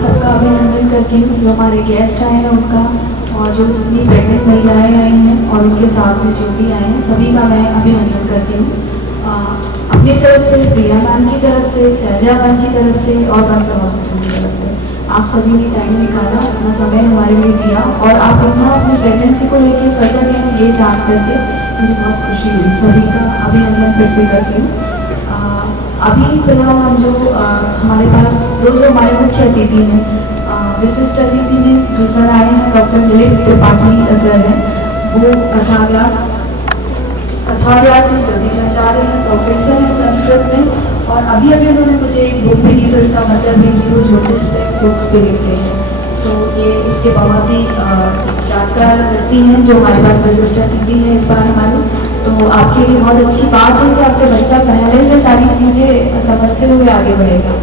सबका अभिनंदन करती हूँ, जो हमारे गेस्ट आए हैं उनका, और जो जितनी प्रेग्नेंट महिलाएं आई हैं और उनके साथ में जो भी आए हैं सभी का मैं अभिनंदन करती हूँ। अपनी तरफ से, प्रिया मैम की तरफ से, शैलजा मैम की तरफ से और बंसल हॉस्पिटल की तरफ से आप सभी ने टाइम निकाला, अपना समय हमारे लिए दिया और आप इतना अपनी प्रेगनेंसी को लेकर सजग हैं, ये जान करके मुझे बहुत खुशी हुई। सभी का अभिनंदन फिर से करती हूँ। अभी फिलहाल हम जो हमारे पास जो हमारे मुख्य अतिथि हैं, विशिष्ट अतिथि में जो सर आए हैं डॉक्टर नलिन त्रिपाठी सर हैं, वो कथाव्यास में ज्योतिषाचार्य हैं, प्रोफेसर हैं संस्कृत में, और अभी उन्होंने मुझे एक बुक भी दी तो इसका मतलब है कि वो ज्योतिष पे बुक्स भी लिखते हैं। तो ये उसके बहुत ही जानकार व्यक्ति हैं जो हमारे पास विशिष्ट अतिथि हैं इस बार हमारे। तो आपके लिए बहुत अच्छी बात है कि आपके बच्चा पहले से सारी चीज़ें समझते हुए आगे बढ़ेगा।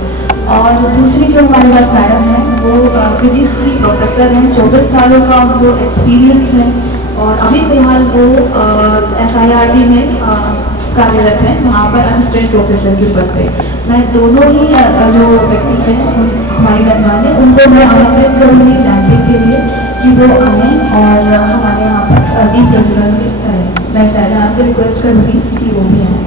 और दूसरी जो हमारे पास मैडम है वो फिजिक्स की प्रोफेसर हैं, 24 सालों का उनको एक्सपीरियंस है और अभी फिलहाल वो SIRT में कार्यरत हैं, वहाँ पर असिस्टेंट प्रोफेसर के पद पे। मैं दोनों ही जो व्यक्ति हैं हमारी गणमान्य, उनको मैं आमंत्रित करूँगी रैंकिंग के लिए कि वो आएँ और हमारे यहाँ पर दीप प्रज्वलन करें। मैं शैलजा आपसे रिक्वेस्ट करूँगी कि वो भी आएँ।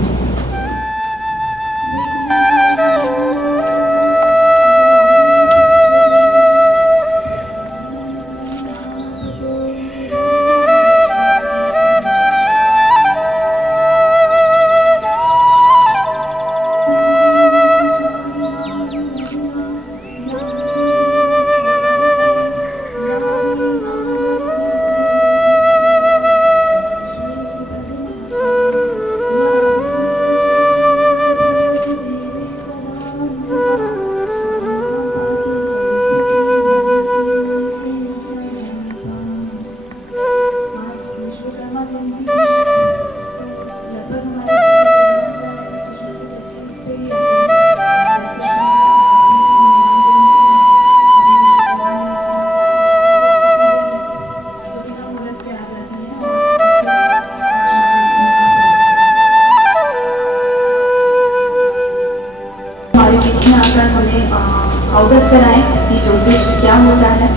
अवगत कराएं कि ज्योतिष क्या होता है।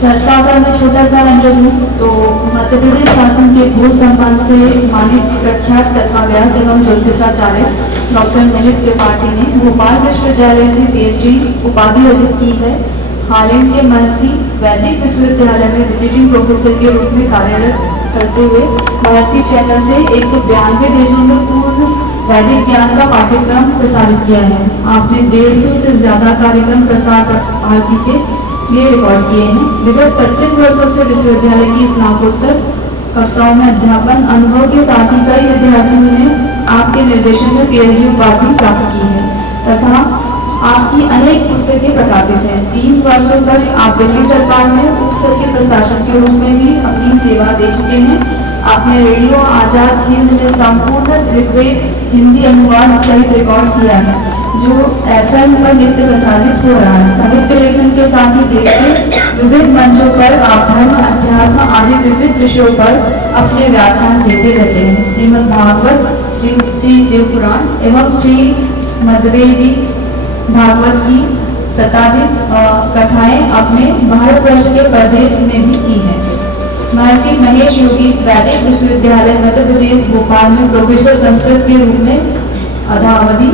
सर का अगर मैं छोटा सा इंट्रो दूँ तो मध्य प्रदेश शासन के घोष सम्मान से सम्मानित प्रख्यात कथाव्यास एवं ज्योतिषाचार्य डॉक्टर नलिन त्रिपाठी ने भोपाल विश्वविद्यालय से PhD उपाधि अर्जित की है। हालैंड के महर्षि वैदिक विश्वविद्यालय में विजिटिंग प्रोफेसर के रूप में कार्यरत करते हुए महर्षि चैनल से 192 देशों में पूर्ण वैदिक ज्ञान का पाठ्यक्रम प्रसारित किया है। आपने 150 से ज्यादा कार्यक्रम प्रसार भारती के लिए रिकॉर्ड किए हैं। विगत 25 वर्षों से विश्वविद्यालय की स्नातकोत्तर कक्षाओं में अध्यापन अनुभव के साथ ही कई विद्यार्थियों ने आपके निर्देशन में PhD उपाधि प्राप्त की है तथा आपकी अनेक पुस्तकें प्रकाशित हैं। 3 वर्षों तक आप दिल्ली सरकार में उप सचिव प्रशासन के रूप में भी अपनी सेवा दे चुके हैं। आपने रेडियो आजाद हिंद में संपूर्ण ऋग्वेद हिंदी अनुवाद सहित रिकॉर्ड किया है जो FM पर नित्य प्रसारित हो रहा है। साहित्य लेखन के साथ ही देश के विविध मंचों पर आप धर्म, अध्यात्म आदि विविध विषयों पर अपने व्याख्यान देते रहते हैं। श्रीमद् भागवत, श्री शिव पुराण एवं श्री मध्वेदी भागवत की शताधिक कथाएं अपने भारतवर्ष के प्रदेश में भी की हैं। महर्षि महेश योगी वैदिक विश्वविद्यालय मध्य प्रदेश भोपाल में प्रोफेसर संस्कृत के रूप में अधावधि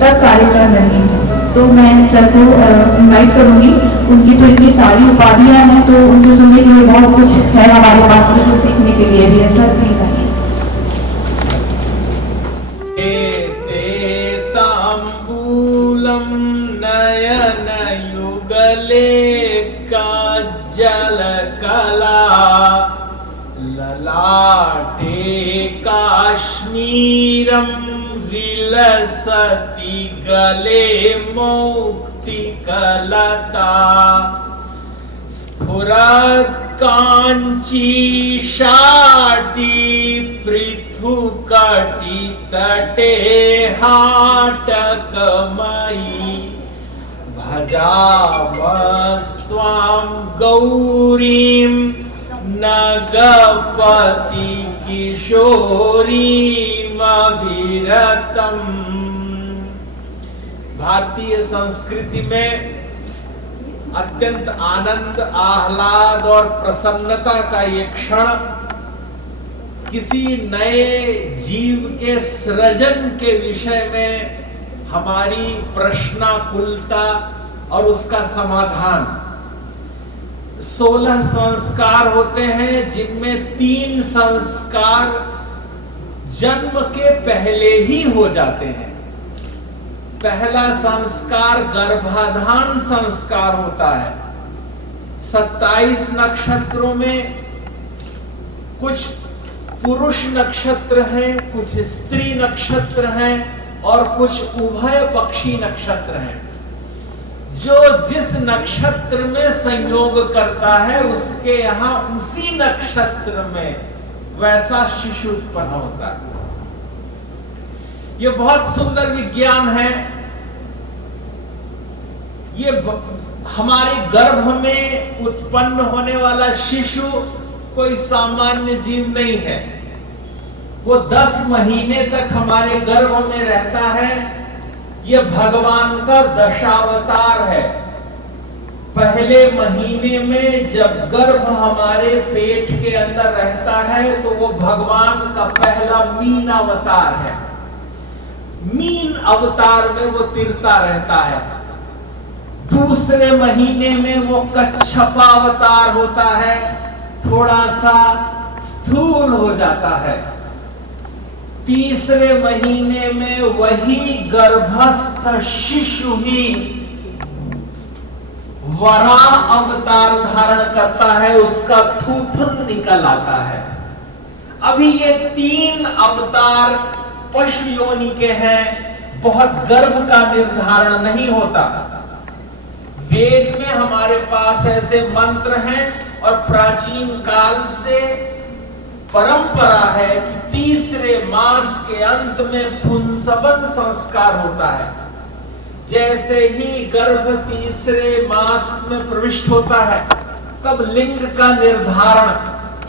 तक कार्य कर रहे हैं। तो मैं सर को इनवाइट करूंगी, उनकी तो इतनी सारी उपाधियां हैं तो उनसे सुनने के लिए बहुत कुछ है हमारे पास में, तो सीखने के लिए भी है। सर प्लीज आइए। जल कला ललाटे काश्मीरम विलसति गले मौक्ति कलता स्फुरत् कांची शाटी पृथुकटि तटे हाटकमयी भजामस्त्वां गौरीं नगपति किशोरीमभिरतम्। भारतीय संस्कृति में अत्यंत आनंद, आह्लाद और प्रसन्नता का ये क्षण किसी नए जीव के सृजन के विषय में हमारी प्रश्नाकुलता और उसका समाधान। 16 संस्कार होते हैं, जिनमें 3 संस्कार जन्म के पहले ही हो जाते हैं। पहला संस्कार गर्भाधान संस्कार होता है। 27 नक्षत्रों में कुछ पुरुष नक्षत्र हैं, कुछ स्त्री नक्षत्र हैं और कुछ उभय पक्षी नक्षत्र हैं। जो जिस नक्षत्र में संयोग करता है उसके यहां उसी नक्षत्र में वैसा शिशु उत्पन्न होता है। यह बहुत सुंदर विज्ञान है। ये हमारे गर्भ में उत्पन्न होने वाला शिशु कोई सामान्य जीव नहीं है। वो 10 महीने तक हमारे गर्भ में रहता है। ये भगवान का दशावतार है। पहले महीने में जब गर्भ हमारे पेट के अंदर रहता है तो वो भगवान का पहला मीन अवतार है। मीन अवतार में वो तिरता रहता है। दूसरे महीने में वो कच्छपा अवतार होता है, थोड़ा सा स्थूल हो जाता है। तीसरे महीने में वही गर्भस्थ शिशु ही वराह अवतार धारण करता है, उसका थूथन निकल आता है। अभी ये 3 अवतार पशु योनि के हैं, बहुत गर्भ का निर्धारण नहीं होता। वेद में हमारे पास ऐसे मंत्र हैं और प्राचीन काल से परंपरा है कि तीसरे मास के अंत में पुंसवन संस्कार होता है। जैसे ही गर्भ तीसरे मास में प्रविष्ट होता है तब लिंग का निर्धारण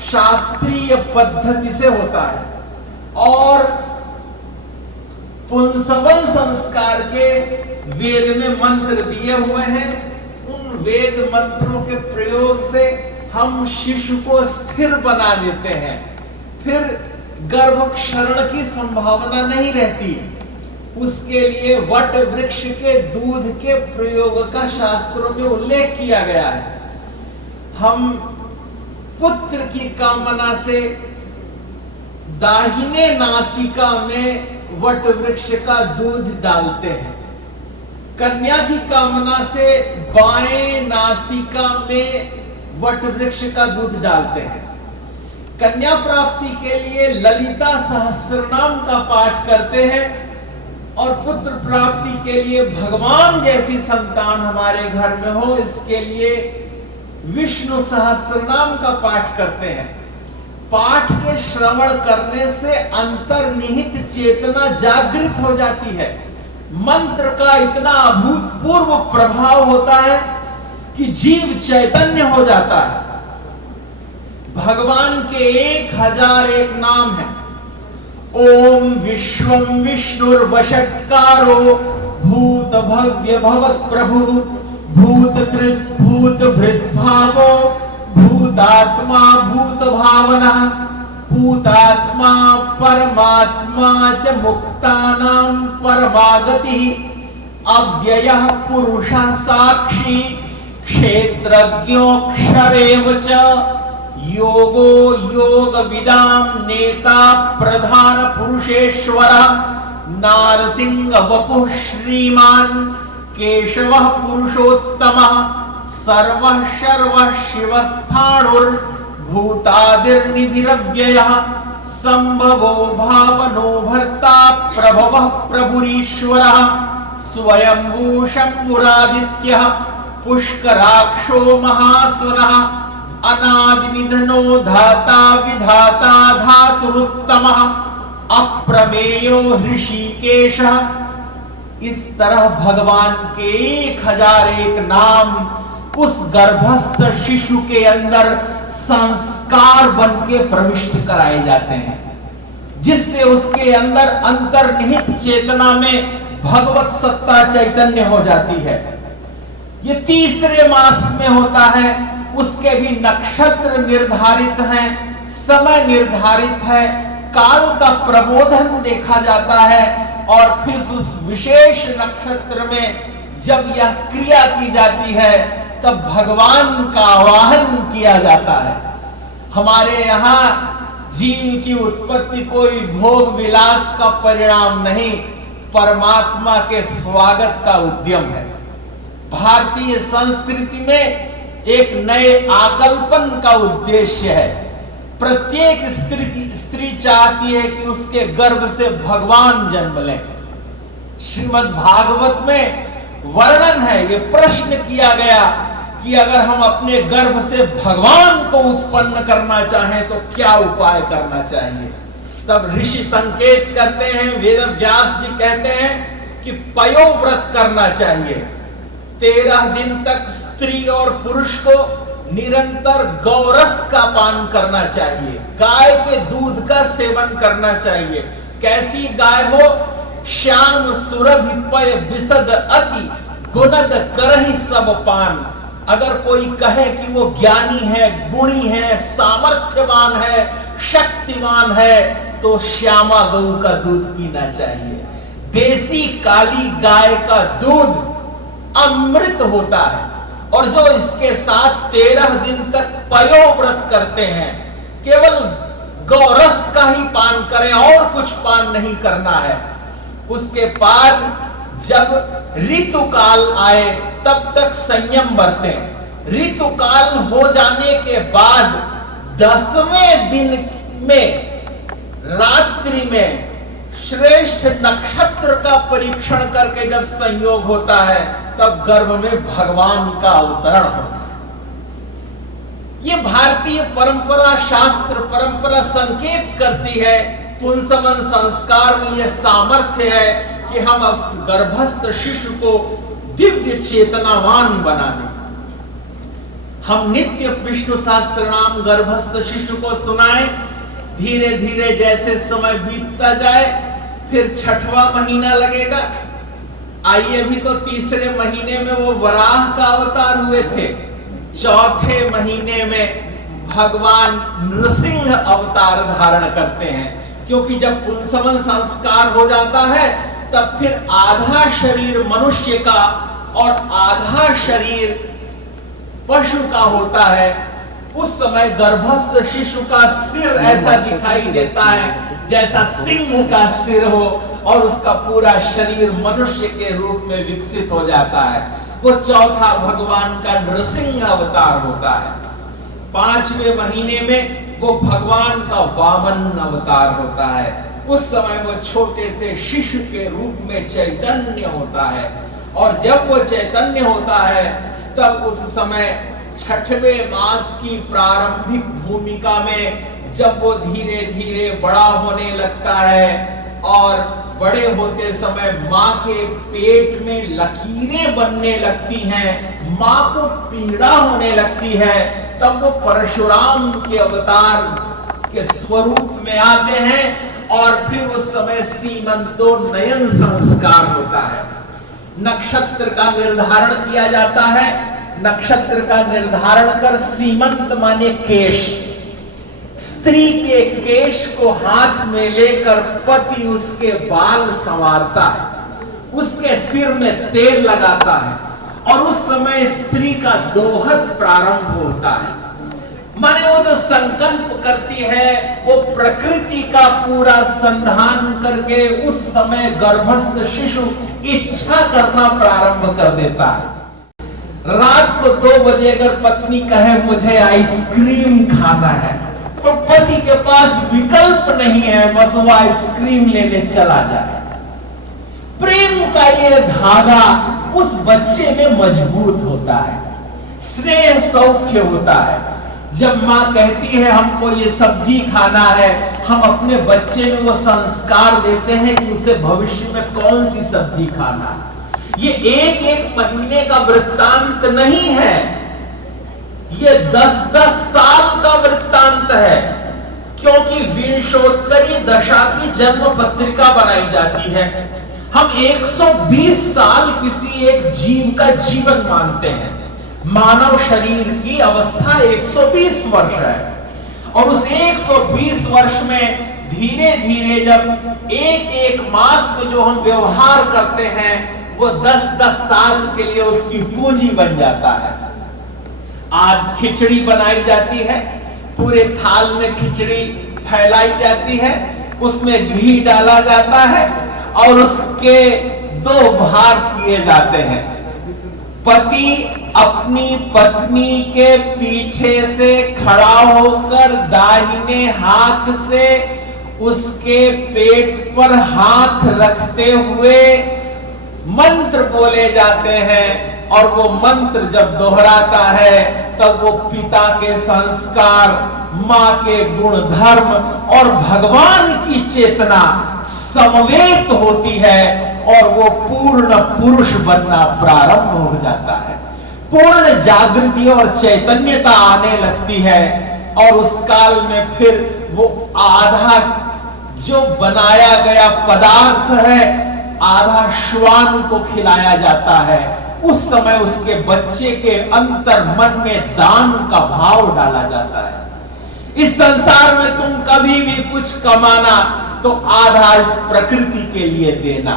शास्त्रीय पद्धति से होता है और पुंसवन संस्कार के वेद में मंत्र दिए हुए हैं। उन वेद मंत्रों के प्रयोग से हम शिशु को स्थिर बना देते हैं। फिर गर्भ क्षरण की संभावना नहीं रहती। उसके लिए वट वृक्ष के दूध के प्रयोग का शास्त्रों में उल्लेख किया गया है। हम पुत्र की कामना से दाहिने नासिका में वट वृक्ष का दूध डालते हैं। कन्या की कामना से बाएं नासिका में वट वृक्ष का दूध डालते हैं। कन्या प्राप्ति के लिए ललिता सहस्रनाम का पाठ करते हैं और पुत्र प्राप्ति के लिए भगवान जैसी संतान हमारे घर में हो इसके लिए विष्णु सहस्रनाम का पाठ करते हैं। पाठ के श्रवण करने से अंतर्निहित चेतना जागृत हो जाती है। मंत्र का इतना अभूतपूर्व प्रभाव होता है कि जीव चैतन्य हो जाता है। भगवान के 1001 नाम है। ओम विश्वम विष्णुर्वषट्कारो भूत भव्य भवत् प्रभु भूतकृत भूत भृत भावो भूतात्मा भूत भावना भूतात्मा परमात्मा च मुक्तानां परमागति अव्ययः पुरुषः साक्षी क्षेत्रज्ञोऽक्षरेव च योगो योगविदां नेता प्रधान पुरुषेश्वरः नारसिंह वपुः श्रीमान् केशवः पुरुषोत्तमः सर्वः शर्वः शिवस्थाणुर् भूतादिर्निधिरव्ययः संभवो भावनो भर्ता प्रभवः प्रभुरीश्वरः स्वयंभू शंभुरादित्यः पुष्कराक्षो महासुरः अनादिनिधनो धाता विधाता धातुरुत्तमः अप्रमेयो हृषिकेशः। इस तरह भगवान के 1001 नाम उस गर्भस्थ शिशु के अंदर संस्कार बन के प्रविष्ट कराए जाते हैं, जिससे उसके अंदर अंतर्निहित चेतना में भगवत सत्ता चैतन्य हो जाती है। ये तीसरे मास में होता है, उसके भी नक्षत्र निर्धारित हैं, समय निर्धारित है, काल का प्रबोधन देखा जाता है और फिर उस विशेष नक्षत्र में जब यह क्रिया की जाती है तब भगवान का आवाहन किया जाता है। हमारे यहाँ जीव की उत्पत्ति कोई भोग विलास का परिणाम नहीं, परमात्मा के स्वागत का उद्यम है। भारतीय संस्कृति में एक नए आकल्पन का उद्देश्य है। प्रत्येक स्त्री चाहती है कि उसके गर्भ से भगवान जन्म लें। श्रीमद् भागवत में वर्णन है, ये प्रश्न किया गया कि अगर हम अपने गर्भ से भगवान को उत्पन्न करना चाहें तो क्या उपाय करना चाहिए। तब ऋषि संकेत करते हैं, वेद व्यास जी कहते हैं कि पयोव्रत करना चाहिए। 13 दिन तक स्त्री और पुरुष को निरंतर गौरस का पान करना चाहिए, गाय के दूध का सेवन करना चाहिए। कैसी गाय हो? श्याम सुरभि पय विशद अति गुणद करहि सब पान। अगर कोई कहे कि वो ज्ञानी है, गुणी है, सामर्थ्यवान है, शक्तिमान है, तो श्यामा गऊ का दूध पीना चाहिए। देसी काली गाय का दूध अमृत होता है। और जो इसके साथ 13 दिन तक पयोव्रत करते हैं, केवल गौरस का ही पान करें और कुछ पान नहीं करना है। उसके बाद जब ऋतुकाल आए तब तक संयम बरतें। ऋतुकाल हो जाने के बाद 10वें दिन में रात्रि में श्रेष्ठ नक्षत्र का परीक्षण करके जब संयोग होता है तब गर्भ में भगवान का अवतरण होता है। ये भारतीय परंपरा, शास्त्र परंपरा संकेत करती है, पुंसवन संस्कार में यह सामर्थ्य है कि हम उस गर्भस्थ शिशु को दिव्य चेतनावान बना दें। हम नित्य विष्णु सहस्त्रनाम गर्भस्थ शिशु को सुनाएं। धीरे धीरे जैसे समय बीतता जाए, फिर 6वां महीना लगेगा। आइए, अभी तो 3रे महीने में वो वराह का अवतार हुए थे। 4थे महीने में भगवान नृसिंह अवतार धारण करते हैं, क्योंकि जब पुंसवन संस्कार हो जाता है तब फिर आधा शरीर मनुष्य का और आधा शरीर पशु का होता है। उस समय गर्भस्थ शिशु का सिर ऐसा दिखाई देता है जैसा सिंह का सिर हो और उसका पूरा शरीर मनुष्य के रूप में विकसित हो जाता है। वो 4था भगवान का नृसिंह अवतार होता है। 5वें महीने में वो भगवान का वामन अवतार होता है। उस समय वो छोटे से शिशु के रूप में चैतन्य होता है, और जब वो चैतन्य होता है तब उस समय 6वें मास की प्रारंभिक भूमिका में जब वो धीरे धीरे बड़ा होने लगता है और बड़े होते समय माँ के पेट में लकीरें बनने लगती हैं, माँ को पीड़ा होने लगती है, तब वो परशुराम के अवतार के स्वरूप में आते हैं और फिर उस समय सीमंतोन्नयन संस्कार होता है। नक्षत्र का निर्धारण किया जाता है। नक्षत्र का निर्धारण कर सीमंत माने केश, स्त्री के केश को हाथ में लेकर पति उसके बाल संवारता है, उसके सिर में तेल लगाता है और उस समय स्त्री का दोहत प्रारंभ होता है। माने वो जो संकल्प करती है वो प्रकृति का पूरा संधान करके उस समय गर्भस्थ शिशु इच्छा करना प्रारंभ कर देता है। रात को 2 बजे अगर पत्नी कहे मुझे आइसक्रीम खाना है तो पति के पास विकल्प नहीं है, बस वो आइसक्रीम लेने चला जाए। प्रेम का ये धागा उस बच्चे में मजबूत होता है, स्नेह सौख्य होता है। जब माँ कहती है हमको ये सब्जी खाना है, हम अपने बच्चे में वो संस्कार देते हैं कि उसे भविष्य में कौन सी सब्जी खाना है। ये एक महीने का वृत्तांत नहीं है, ये 10-10 साल का वृत्तांत है, क्योंकि विंशोत्तरी दशा की जन्म पत्रिका बनाई जाती है। हम 120 साल किसी एक जीव का जीवन मानते हैं। मानव शरीर की अवस्था 120 वर्ष है और उस 120 वर्ष में धीरे धीरे जब एक एक मास में जो हम व्यवहार करते हैं वो 10-10 साल के लिए उसकी पूंजी बन जाता है। आज खिचड़ी बनाई जाती है, पूरे थाल में खिचड़ी फैलाई जाती है, उसमें घी डाला जाता है और उसके 2 भाग किए जाते हैं। पति अपनी पत्नी के पीछे से खड़ा होकर दाहिने हाथ से उसके पेट पर हाथ रखते हुए मंत्र बोले जाते हैं और वो मंत्र जब दोहराता है तब वो पिता के संस्कार, मां के गुण धर्म और भगवान की चेतना समवेत होती है और वो पूर्ण पुरुष बनना प्रारंभ हो जाता है। पूर्ण जागृति और चैतन्यता आने लगती है और उस काल में फिर वो आधा जो बनाया गया पदार्थ है आधा श्वान को खिलाया जाता है। उस समय उसके बच्चे के अंतर मन में दान का भाव डाला जाता है। इस संसार में तुम कभी भी कुछ कमाना तो आधा इस प्रकृति के लिए देना,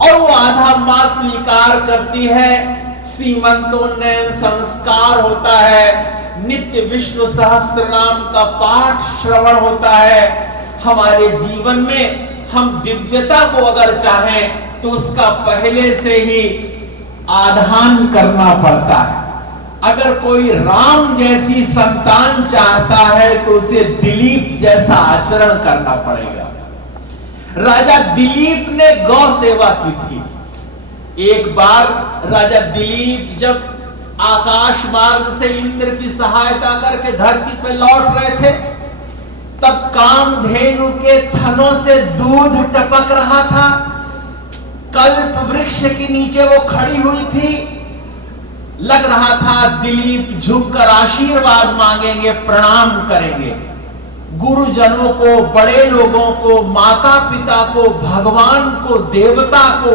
और वो आधा मां स्वीकार करती है। सीमंतोन्नयन संस्कार होता है, नित्य विष्णु सहस्त्र नाम का पाठ श्रवण होता है। हमारे जीवन में हम दिव्यता को अगर चाहें तो उसका पहले से ही आधान करना पड़ता है। अगर कोई राम जैसी संतान चाहता है तो उसे दिलीप जैसा आचरण करना पड़ेगा। राजा दिलीप ने गौ सेवा की थी। एक बार राजा दिलीप जब आकाश मार्ग से इंद्र की सहायता करके धरती पर लौट रहे थे तब कामधेनु के थनों से दूध टपक रहा था। कल्प वृक्ष के नीचे वो खड़ी हुई थी। लग रहा था दिलीप झुककर आशीर्वाद मांगेंगे, प्रणाम करेंगे। गुरुजनों को, बड़े लोगों को, माता पिता को, भगवान को, देवता को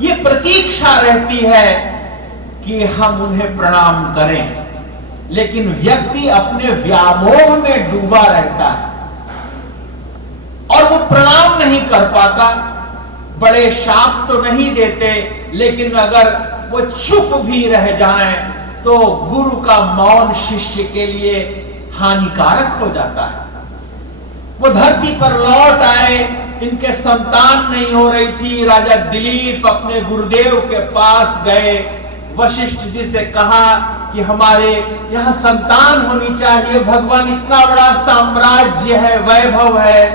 ये प्रतीक्षा रहती है कि हम उन्हें प्रणाम करें, लेकिन व्यक्ति अपने व्यामोह में डूबा रहता है और वो प्रणाम नहीं कर पाता। बड़े शाप तो नहीं देते, लेकिन अगर वो चुप भी रह जाएं तो गुरु का मौन शिष्य के लिए हानिकारक हो जाता है। वो धरती पर लौट आए, इनके संतान नहीं हो रही थी। राजा दिलीप अपने गुरुदेव के पास गए, वशिष्ठ जी से कहा कि हमारे यहाँ संतान होनी चाहिए। भगवान, इतना बड़ा साम्राज्य है, वैभव है,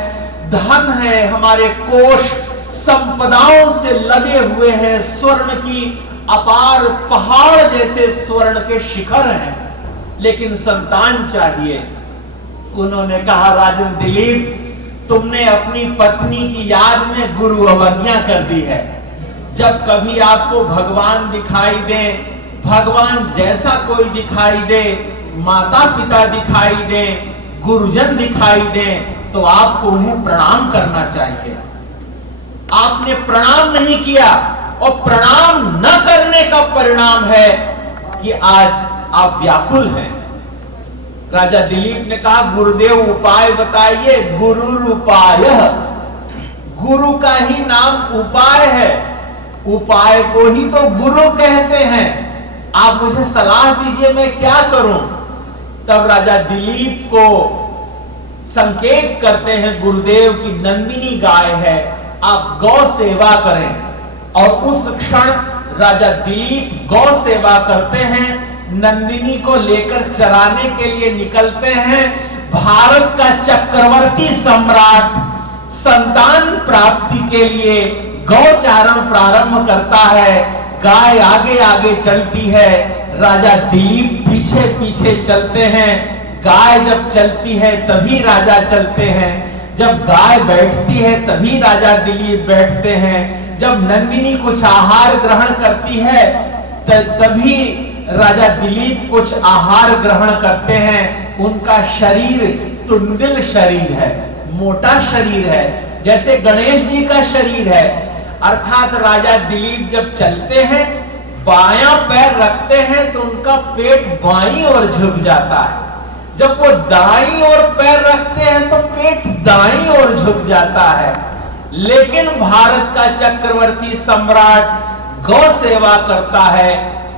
धन है, हमारे कोष संपदाओं से लदे हुए हैं, स्वर्ण की अपार पहाड़ जैसे स्वर्ण के शिखर हैं, लेकिन संतान चाहिए। उन्होंने कहा, राजन दिलीप, तुमने अपनी पत्नी की याद में गुरु अवज्ञा कर दी है। जब कभी आपको भगवान दिखाई दे, भगवान जैसा कोई दिखाई दे, माता पिता दिखाई दे, गुरुजन दिखाई दे, तो आपको उन्हें प्रणाम करना चाहिए। आपने प्रणाम नहीं किया और प्रणाम न करने का परिणाम है कि आज आप व्याकुल हैं। राजा दिलीप ने कहा, गुरुदेव उपाय बताइए। गुरु उपाय, गुरु का ही नाम उपाय है, उपाय को ही तो गुरु कहते हैं। आप मुझे सलाह दीजिए, मैं क्या करूं? तब राजा दिलीप को संकेत करते हैं गुरुदेव की नंदिनी गाय है, आप गौ सेवा करें। और उस क्षण राजा दिलीप गौ सेवा करते हैं, नंदिनी को लेकर चराने के लिए निकलते हैं। भारत का चक्रवर्ती सम्राट संतान प्राप्ति के लिए गौचारण प्रारंभ करता है। गाय आगे आगे चलती है, राजा दिलीप पीछे पीछे चलते हैं। गाय जब चलती है तभी राजा चलते हैं, जब गाय बैठती है तभी राजा दिलीप बैठते हैं, जब नंदिनी कुछ आहार ग्रहण करती है तभी राजा दिलीप कुछ आहार ग्रहण करते हैं। उनका शरीर तुंदिल शरीर है, मोटा शरीर है, जैसे गणेश जी का शरीर है। अर्थात राजा दिलीप जब चलते हैं, बायां पैर रखते हैं तो उनका पेट बाईं ओर झुक जाता है, जब वो दाईं ओर पैर रखते हैं तो पेट दाईं ओर झुक जाता है। लेकिन भारत का चक्रवर्ती सम्राट गौ सेवा करता है,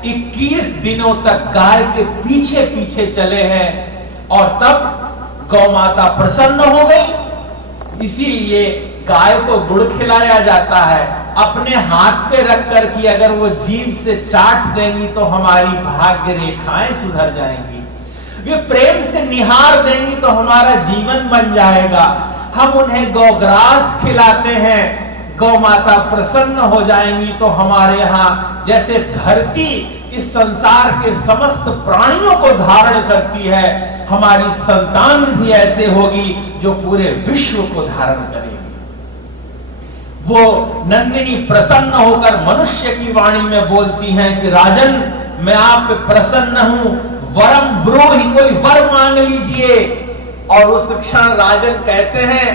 21 दिनों तक गाय के पीछे पीछे चले हैं और तब गौ माता प्रसन्न हो गई। इसीलिए गाय को गुड़ खिलाया जाता है अपने हाथ पे रख कर कि अगर वो जीभ से चाट देंगी तो हमारी भाग्य रेखाएं सुधर जाएंगी, वे प्रेम से निहार देंगी तो हमारा जीवन बन जाएगा। हम उन्हें गौग्रास खिलाते हैं, गौ माता प्रसन्न हो जाएंगी तो हमारे यहाँ जैसे धरती इस संसार के समस्त प्राणियों को धारण करती है, हमारी संतान भी ऐसे होगी जो पूरे विश्व को धारण करेगी। वो नंदिनी प्रसन्न होकर मनुष्य की वाणी में बोलती हैं कि राजन, मैं आप पे प्रसन्न हूं, वरम ब्रूहि, कोई वर मांग लीजिए। और उस क्षण राजन कहते हैं,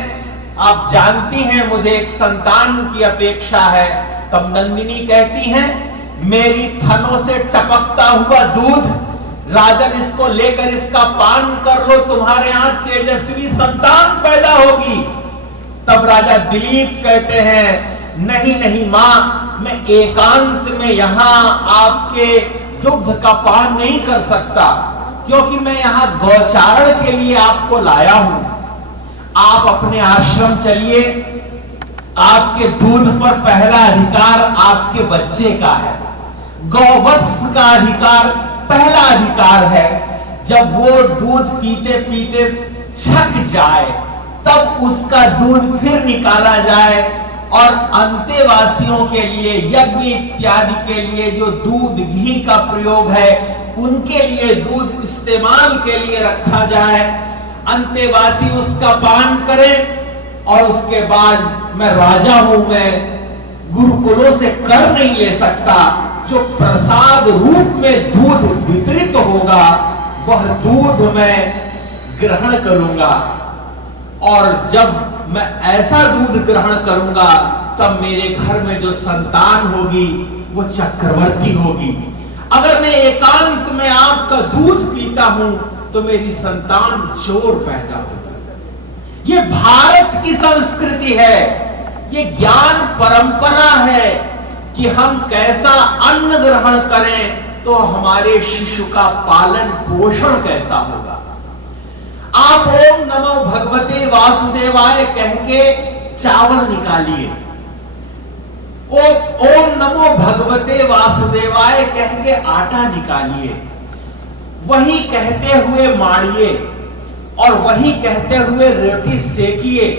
आप जानती हैं मुझे एक संतान की अपेक्षा है। तब नंदिनी कहती हैं, मेरी थनों से टपकता हुआ दूध, राजन इसको लेकर इसका पान कर लो, तुम्हारे यहां तेजस्वी संतान पैदा होगी। तब राजा दिलीप कहते हैं, नहीं नहीं मां, मैं एकांत में यहां आपके दुग्ध का पान नहीं कर सकता, क्योंकि मैं यहां गौचारण के लिए आपको लाया हूं। आप अपने आश्रम चलिए, आपके दूध पर पहला अधिकार आपके बच्चे का है। गौवत्स का अधिकार पहला अधिकार है। जब वो दूध पीते पीते छक जाए तब उसका दूध फिर निकाला जाए और अंतेवासियों के लिए, यज्ञ इत्यादि के लिए जो दूध घी का प्रयोग है उनके लिए दूध इस्तेमाल के लिए रखा जाए। अंतेवासी उसका पान करें और उसके बाद मैं राजा हूं, मैं गुरुकुलों से कर नहीं ले सकता, जो प्रसाद रूप में दूध वितरित होगा वह दूध मैं ग्रहण करूंगा। और जब मैं ऐसा दूध ग्रहण करूंगा तब मेरे घर में जो संतान होगी वो चक्रवर्ती होगी। अगर मैं एकांत में आपका दूध पीता हूं तो मेरी संतान चोर पैदा होगी। ये भारत की संस्कृति है, ये ज्ञान परंपरा है कि हम कैसा अन्न ग्रहण करें तो हमारे शिशु का पालन पोषण कैसा होगा। आप ओम नमो भगवते वासुदेवाय कह के चावल निकालिए, ओम नमो भगवते वासुदेवाय कह के आटा निकालिए, वही कहते हुए माड़िए और वही कहते हुए रोटी सेकिए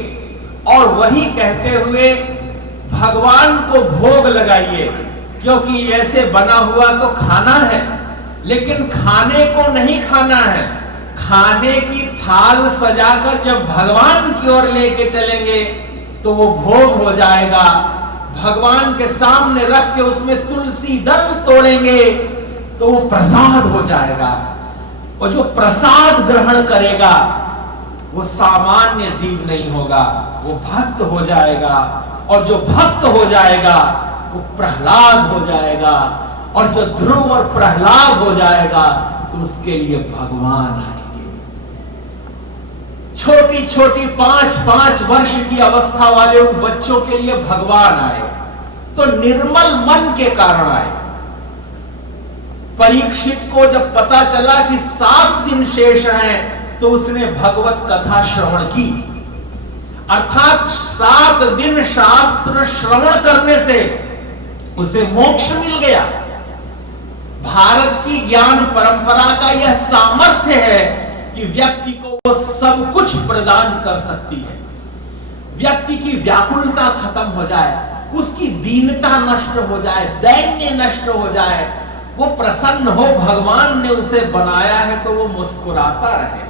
और वही कहते हुए भगवान को भोग लगाइए, क्योंकि ऐसे बना हुआ तो खाना है, लेकिन खाने को नहीं खाना है। खाने की थाल सजाकर जब भगवान की ओर लेके चलेंगे तो वो भोग हो जाएगा। भगवान के सामने रख के उसमें तुलसी दल तोड़ेंगे तो वो प्रसाद हो जाएगा। और जो प्रसाद ग्रहण करेगा वो सामान्य जीव नहीं होगा, वो भक्त हो जाएगा। और जो भक्त हो जाएगा वो प्रहलाद हो जाएगा, और जो ध्रुव और प्रहलाद हो जाएगा तो उसके लिए भगवान आएंगे। छोटी छोटी 5-5 वर्ष की अवस्था वाले उन बच्चों के लिए भगवान आए तो निर्मल मन के कारण आए। परीक्षित को जब पता चला कि 7 दिन शेष हैं तो उसने भगवत कथा श्रवण की, अर्थात 7 दिन शास्त्र श्रवण करने से उसे मोक्ष मिल गया। भारत की ज्ञान परंपरा का यह सामर्थ्य है कि व्यक्ति को वो सब कुछ प्रदान कर सकती है। व्यक्ति की व्याकुलता खत्म हो जाए, उसकी दीनता नष्ट हो जाए, दैन्य नष्ट हो जाए, वो प्रसन्न हो, भगवान ने उसे बनाया है तो वो मुस्कुराता रहे।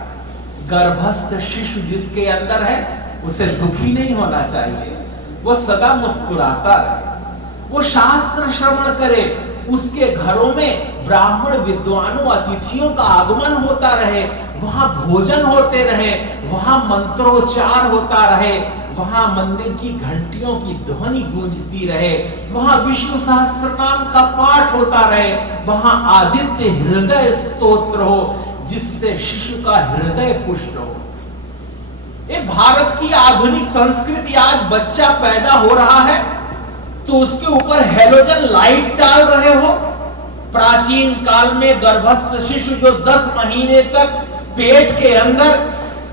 गर्भस्थ शिशु जिसके अंदर है उसे दुखी नहीं होना चाहिए, वो सदा मुस्कुराता रहे, वो शास्त्र श्रवण करे, उसके घरों में ब्राह्मण विद्वानों अतिथियों का आगमन होता रहे, वहां भोजन होते रहे, वहां मंत्रोच्चार होता रहे, वहां मंदिर की घंटियों की ध्वनि गूंजती रहे, वहां विष्णु सहस्त्रनाम का पाठ होता रहे, वहां आदित्य हृदय स्तोत्र हो जिससे शिशु का हृदय पुष्ट हो। ये भारत की आधुनिक संस्कृति, आज बच्चा पैदा हो रहा है तो उसके ऊपर हेलोजन लाइट डाल रहे हो। प्राचीन काल में गर्भस्थ शिशु जो 10 महीने तक पेट के अंदर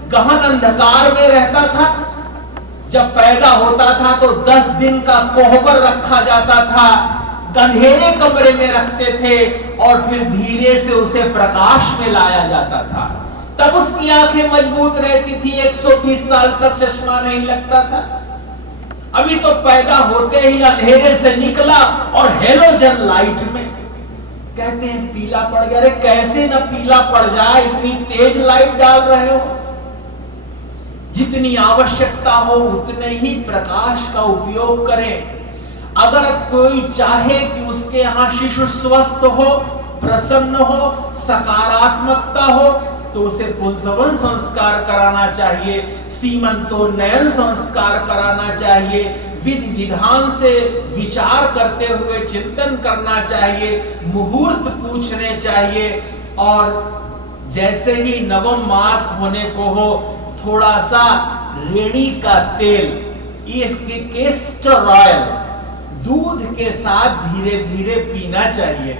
गहन अंधकार में रहता था, जब पैदा होता था तो 10 दिन का कोहबर रखा जाता था, अंधेरे कमरे में रखते थे और फिर धीरे से उसे प्रकाश में लाया जाता था। तब उसकी आंखें मजबूत रहती थी, 120 साल तक चश्मा नहीं लगता था। अभी तो पैदा होते ही अंधेरे से निकला और हेलोजन लाइट में, कहते हैं पीला पड़ गया। अरे कैसे न पीला पड़ जाए, इतनी तेज लाइट डाल रहे हो। जितनी आवश्यकता हो उतने ही प्रकाश का उपयोग करें। अगर कोई चाहे कि उसके यहाँ शिशु स्वस्थ हो, प्रसन्न हो, सकारात्मकता हो, तो उसे पुंसवन संस्कार कराना चाहिए, सीमंतोन्नयन संस्कार कराना चाहिए, विधि विधान से विचार करते हुए चिंतन करना चाहिए, मुहूर्त पूछने चाहिए। और जैसे ही नवम मास होने को हो, थोड़ा सा रेड़ी का तेल, इसके केस्टर ऑयल दूध के साथ धीरे धीरे पीना चाहिए।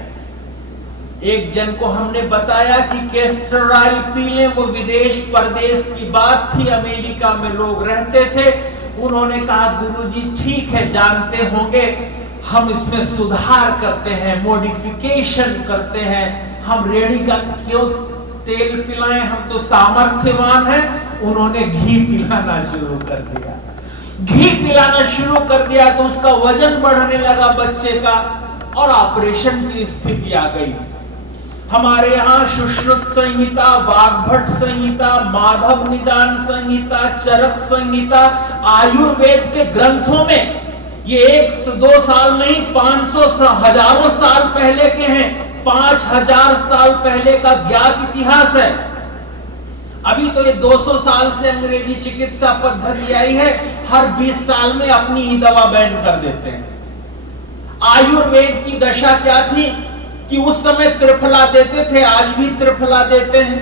एक जन को हमने बताया कि केस्टर ऑयल पी लें, वो विदेश परदेश की बात थी, अमेरिका में लोग रहते थे। उन्होंने कहा गुरुजी ठीक है, जानते होंगे हम इसमें सुधार करते हैं, मॉडिफिकेशन करते हैं, हम रेड़ी का क्यों तेल पिलाएं, हम तो सामर्थ्यवान हैं। उन्होंने घी पिलाना शुरू कर दिया। घी पिलाना शुरू कर दिया तो उसका वजन बढ़ने लगा बच्चे का और ऑपरेशन की स्थिति आ गई। हमारे यहाँ सुश्रुत संहिता, वाग्भट संहिता, माधव निदान संहिता, चरक संहिता, आयुर्वेद के ग्रंथों में ये 1-2 साल नहीं, 500 हजारों साल पहले के हैं। 5000 साल पहले का ज्ञात इतिहास है। अभी तो ये 200 साल से अंग्रेजी चिकित्सा पद्धति आई है, हर 20 साल में अपनी ही दवा बैन कर देते हैं। आयुर्वेद की दशा क्या थी कि उस समय त्रिफला देते थे, आज भी त्रिफला देते हैं,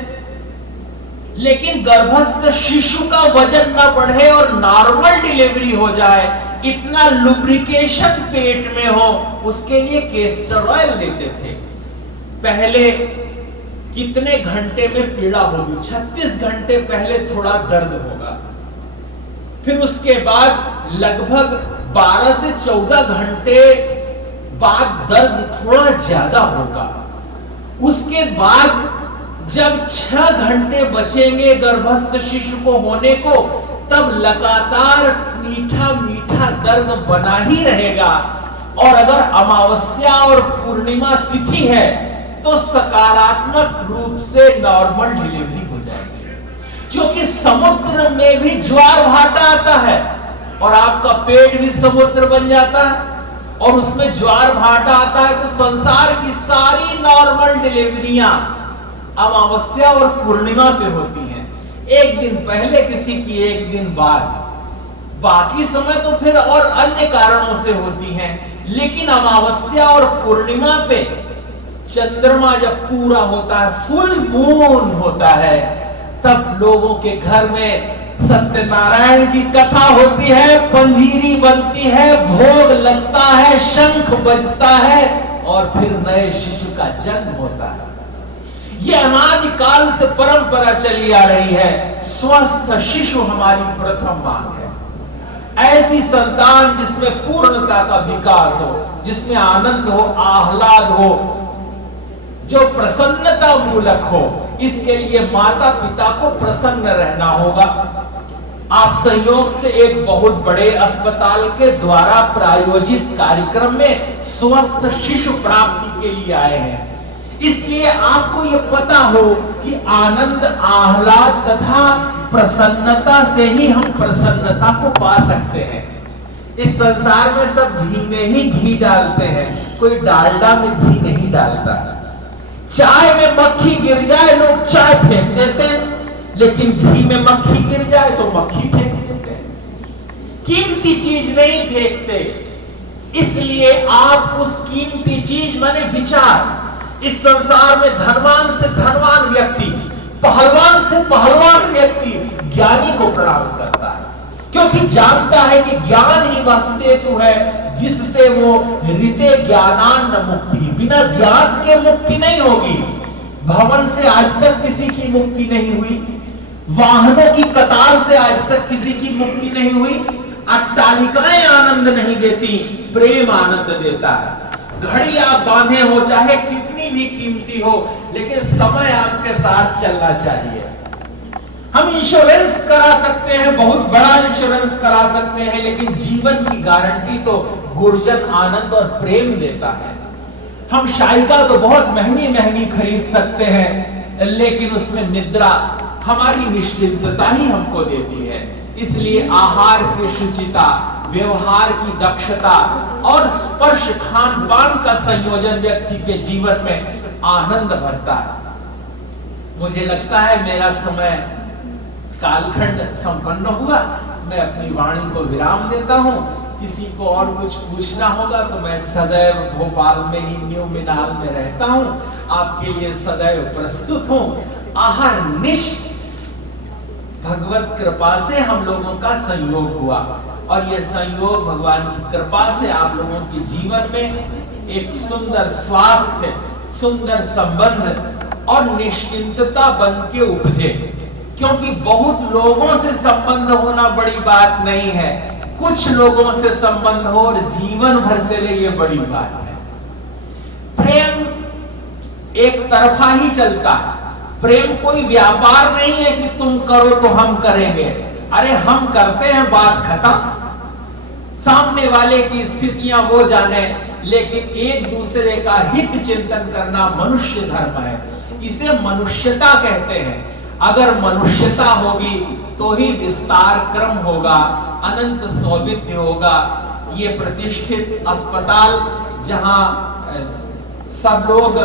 लेकिन गर्भस्थ शिशु का वजन ना बढ़े और नॉर्मल डिलीवरी हो जाए, इतना लुब्रिकेशन पेट में हो, उसके लिए केस्टर ऑयल देते थे। पहले कितने घंटे में पीड़ा होगी, 36 घंटे पहले थोड़ा दर्द होगा, फिर उसके बाद लगभग 12 से 14 घंटे बाद दर्द थोड़ा ज्यादा होगा। उसके बाद जब 6 घंटे बचेंगे गर्भस्थ शिशु को होने को, तब लगातार मीठा मीठा दर्द बना ही रहेगा। और अगर अमावस्या और पूर्णिमा तिथि है तो सकारात्मक रूप से नॉर्मल डिलीवरी हो जाएगी, क्योंकि समुद्र में भी ज्वार भाटा आता है और आपका पेट भी समुद्र बन जाता है और उसमें ज्वार भाटा आता है। तो संसार की सारी नॉर्मल डिलीवरियां अमावस्या और पूर्णिमा पे होती हैं, एक दिन पहले किसी की, एक दिन बाद। बाकी समय तो फिर और अन्य कारणों से होती हैं, लेकिन अमावस्या और पूर्णिमा पे चंद्रमा जब पूरा होता है, फुल मून होता है, तब लोगों के घर में सत्यनारायण की कथा होती है, पंजीरी बनती है, भोग लगता है, शंख बजता है और फिर नए शिशु का जन्म होता है। ये अनादिकाल से परंपरा चली आ रही है। स्वस्थ शिशु हमारी प्रथम मांग है। ऐसी संतान जिसमें पूर्णता का विकास हो, जिसमें आनंद हो, आह्लाद हो, जो प्रसन्नता मूलक हो। इसके लिए माता पिता को प्रसन्न रहना होगा। आप संयोग से एक बहुत बड़े अस्पताल के द्वारा प्रायोजित कार्यक्रम में स्वस्थ शिशु प्राप्ति के लिए आए हैं, इसलिए आपको यह पता हो कि आनंद, आह्लाद तथा प्रसन्नता से ही हम प्रसन्नता को पा सकते हैं। इस संसार में सब घी में ही घी डालते हैं, कोई डालडा में घी नहीं डालता। चाय में मक्खी गिर जाए लोग चाय फेंक देते हैं, लेकिन घी में मक्खी गिर जाए तो मक्खी फेंक देते हैं। कीमती चीज नहीं फेंकते। इसलिए आप उस कीमती चीज माने विचार, इस संसार में धनवान से धनवान व्यक्ति, पहलवान से पहलवान व्यक्ति ज्ञानी को प्रणाम करता है, क्योंकि जानता है कि ज्ञान ही वह सेतु है जिससे वो ऋते ज्ञानान्न मुक्ति, बिना ज्ञान के मुक्ति नहीं होगी। भवन से आज तक किसी की मुक्ति नहीं हुई, वाहनों की कतार से आज तक किसी की मुक्ति नहीं हुई, अट्टालिकाएं आनंद नहीं देती, प्रेम आनंद देता है। घड़ी आप बांधे हो चाहे कितनी भी कीमती हो, लेकिन समय आपके साथ चलना चाहिए। हम इंश्योरेंस करा सकते हैं, बहुत बड़ा इंश्योरेंस करा सकते हैं, लेकिन जीवन की गारंटी तो गुरुजन आनंद और प्रेम देता है। हम शायिका तो बहुत महंगी महंगी खरीद सकते हैं, लेकिन उसमें निद्रा, हमारी निश्चिंतता ही हमको देती है। इसलिए आहार की शुचिता, व्यवहार की दक्षता और स्पर्श खान पान का संयोजन व्यक्ति के जीवन में आनंद भरता है। मुझे लगता है मेरा समय कालखंड संपन्न हुआ, मैं अपनी वाणी को विराम देता हूं। किसी को और कुछ पूछना होगा तो मैं सदैव भोपाल में ही न्यू मिनाल में रहता हूं, आपके लिए सदैव प्रस्तुत हूं। आहार निश भगवत कृपा से हम लोगों का संयोग हुआ, और यह संयोग भगवान की कृपा से आप लोगों के जीवन में एक सुंदर स्वास्थ्य, सुंदर संबंध और निश्चिंतता बन के उपजे। क्योंकि बहुत लोगों से संबंध होना बड़ी बात नहीं है, कुछ लोगों से संबंध हो और जीवन भर चले, ये बड़ी बात है। प्रेम एक तरफा ही चलता है। प्रेम कोई व्यापार नहीं है कि तुम करो तो हम करेंगे। अरे हम करते हैं, बात खत्म। सामने वाले की स्थितियां वो जाने, लेकिन एक दूसरे का हित चिंतन करना मनुष्य धर्म है। इसे मनुष्यता कहते हैं। अगर मनुष्यता होगी तो ही विस्तार क्रम होगा, अनंत सौविध्य होगा। ये प्रतिष्ठित अस्पताल जहां सब लोग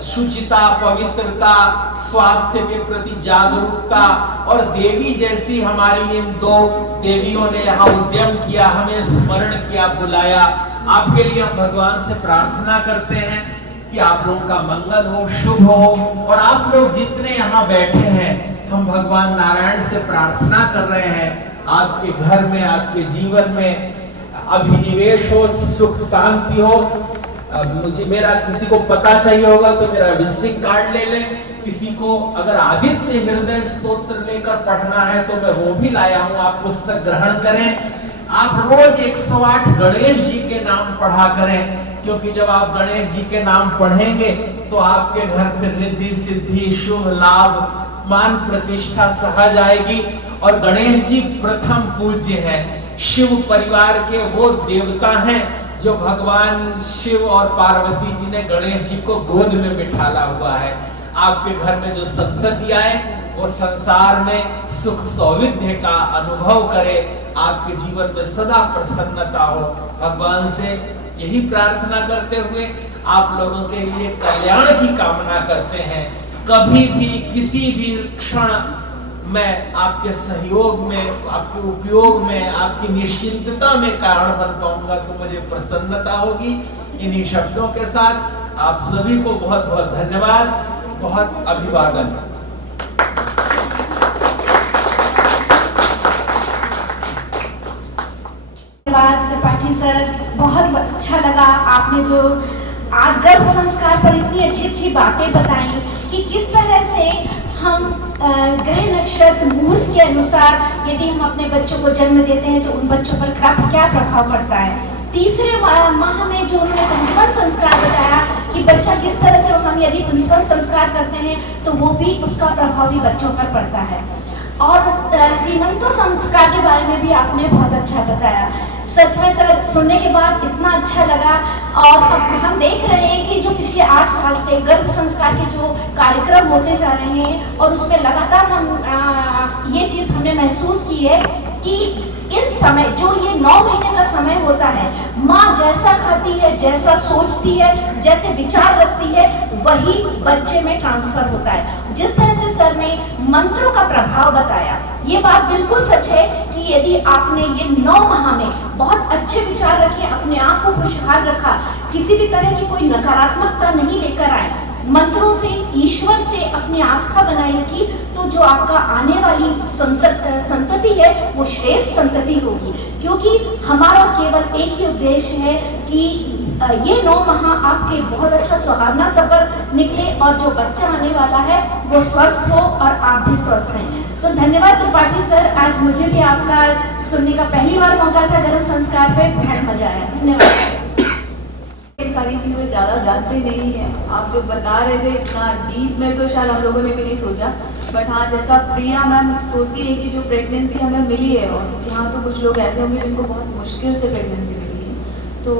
शुचिता, पवित्रता, स्वास्थ्य के प्रति जागरूकता, और देवी जैसी हमारी इन दो देवियों ने यहाँ उद्यम किया, हमें स्मरण किया, बुलाया। आपके लिए हम भगवान से प्रार्थना करते हैं कि आप लोगों का मंगल हो, शुभ हो। और आप लोग जितने यहाँ बैठे हैं, हम भगवान नारायण से प्रार्थना कर रहे हैं आपके घर में, आपके जीवन में अभिनिवेश हो, सुख शांति हो। मुझे मेरा किसी को पता चाहिए होगा तो मेरा विजिटिंग कार्ड ले लें। किसी को अगर आदित्य हृदय स्तोत्र लेकर पढ़ना है तो मैं वो भी लाया हूँ, आप पुस्तक ग्रहण करें। आप रोज 108 गणेश जी के नाम पढ़ा करें, क्योंकि जब आप गणेश जी के नाम पढ़ेंगे तो आपके घर फिर रिद्धि सिद्धि, शुभ लाभ, मान प्रतिष्ठा सहज आएगी। और गणेश जी प्रथम पूज्य हैं, शिव परिवार के वो देवता हैं जो भगवान शिव और पार्वती जी ने गणेश जी को गोद में बिठाला हुआ है। आपके घर में जो संतति आए वो संसार में सुख सौविध्य का अनुभव करे, आपके जीवन में सदा प्रसन्नता हो। भगवान से यही प्रार्थना करते हुए आप लोगों के लिए कल्याण की कामना करते हैं। कभी भी किसी भी क्षण मैं आपके सहयोग में, आपके उपयोग में, आपकी निश्चिंतता में कारण बन पाऊंगा तो मुझे प्रसन्नता होगी। इन्हीं शब्दों के साथ आप सभी को बहुत बहुत धन्यवाद, बहुत अभिवादन। धन्यवाद त्रिपाठी सर, बहुत अच्छा लगा। आपने जो आज गर्भ संस्कार पर इतनी अच्छी अच्छी बातें बताई कि किस तरह से हम ग्रह नक्षत्र मुहूर्त के अनुसार यदि हम अपने बच्चों को जन्म देते हैं तो उन बच्चों पर क्या प्रभाव पड़ता है। तीसरे माह में जो उन्होंने पुंसवन संस्कार बताया कि बच्चा किस तरह से, हम यदि पुंसवन संस्कार करते हैं तो वो भी, उसका प्रभाव भी बच्चों पर पड़ता है। और सीमंतो संस्कार के बारे में भी आपने बहुत अच्छा बताया। सच में सर, सुनने के बाद इतना अच्छा लगा। और हम देख रहे हैं कि जो पिछले 8 साल से गर्भ संस्कार के जो कार्यक्रम होते जा रहे हैं, और उसमें लगातार हम ये चीज़ हमने महसूस की है कि इन समय जो ये 9 महीने का समय होता है, माँ जैसा खाती है, जैसा सोचती है, जैसे विचार रखती है, वही बच्चे में ट्रांसफर होता है। जिस तरह से सर ने मंत्रों का प्रभाव बताया, ये बात बिल्कुल सच है कि कि यदि आपने ये 9 माह में बहुत अच्छे विचार रखे, अपने आप को खुशहाल रखा, किसी भी तरह की कोई नकारात्मकता नहीं लेकर आए, मंत्रों से, ईश्वर से अपनी आस्था बनाए रखी, तो जो आपका आने वाली संतति है वो श्रेष्ठ संतति होगी। क्योंकि हमारा केवल एक ही उद्देश्य है कि ये 9 माह आपके बहुत अच्छा सुहावना सफर निकले और जो बच्चा आने वाला है वो स्वस्थ हो और आप भी स्वस्थ हैं। तो धन्यवाद त्रिपाठी सर, आज मुझे भी आपका सुनने का पहली बार मौका था गर्भ संस्कार पे, बहुत मजा आया। धन्यवाद। ये सारी चीज़ें ज़्यादा जानते नहीं हैं, आप जो बता रहे थे इतना डीप में तो शायद हम लोगों ने भी नहीं सोचा। बट हाँ, जैसा प्रिया मैम सोचती है कि जो प्रेगनेंसी हमें मिली है, और यहाँ तो कुछ लोग ऐसे होंगे जिनको बहुत मुश्किल से प्रेगनेंसी मिली है, तो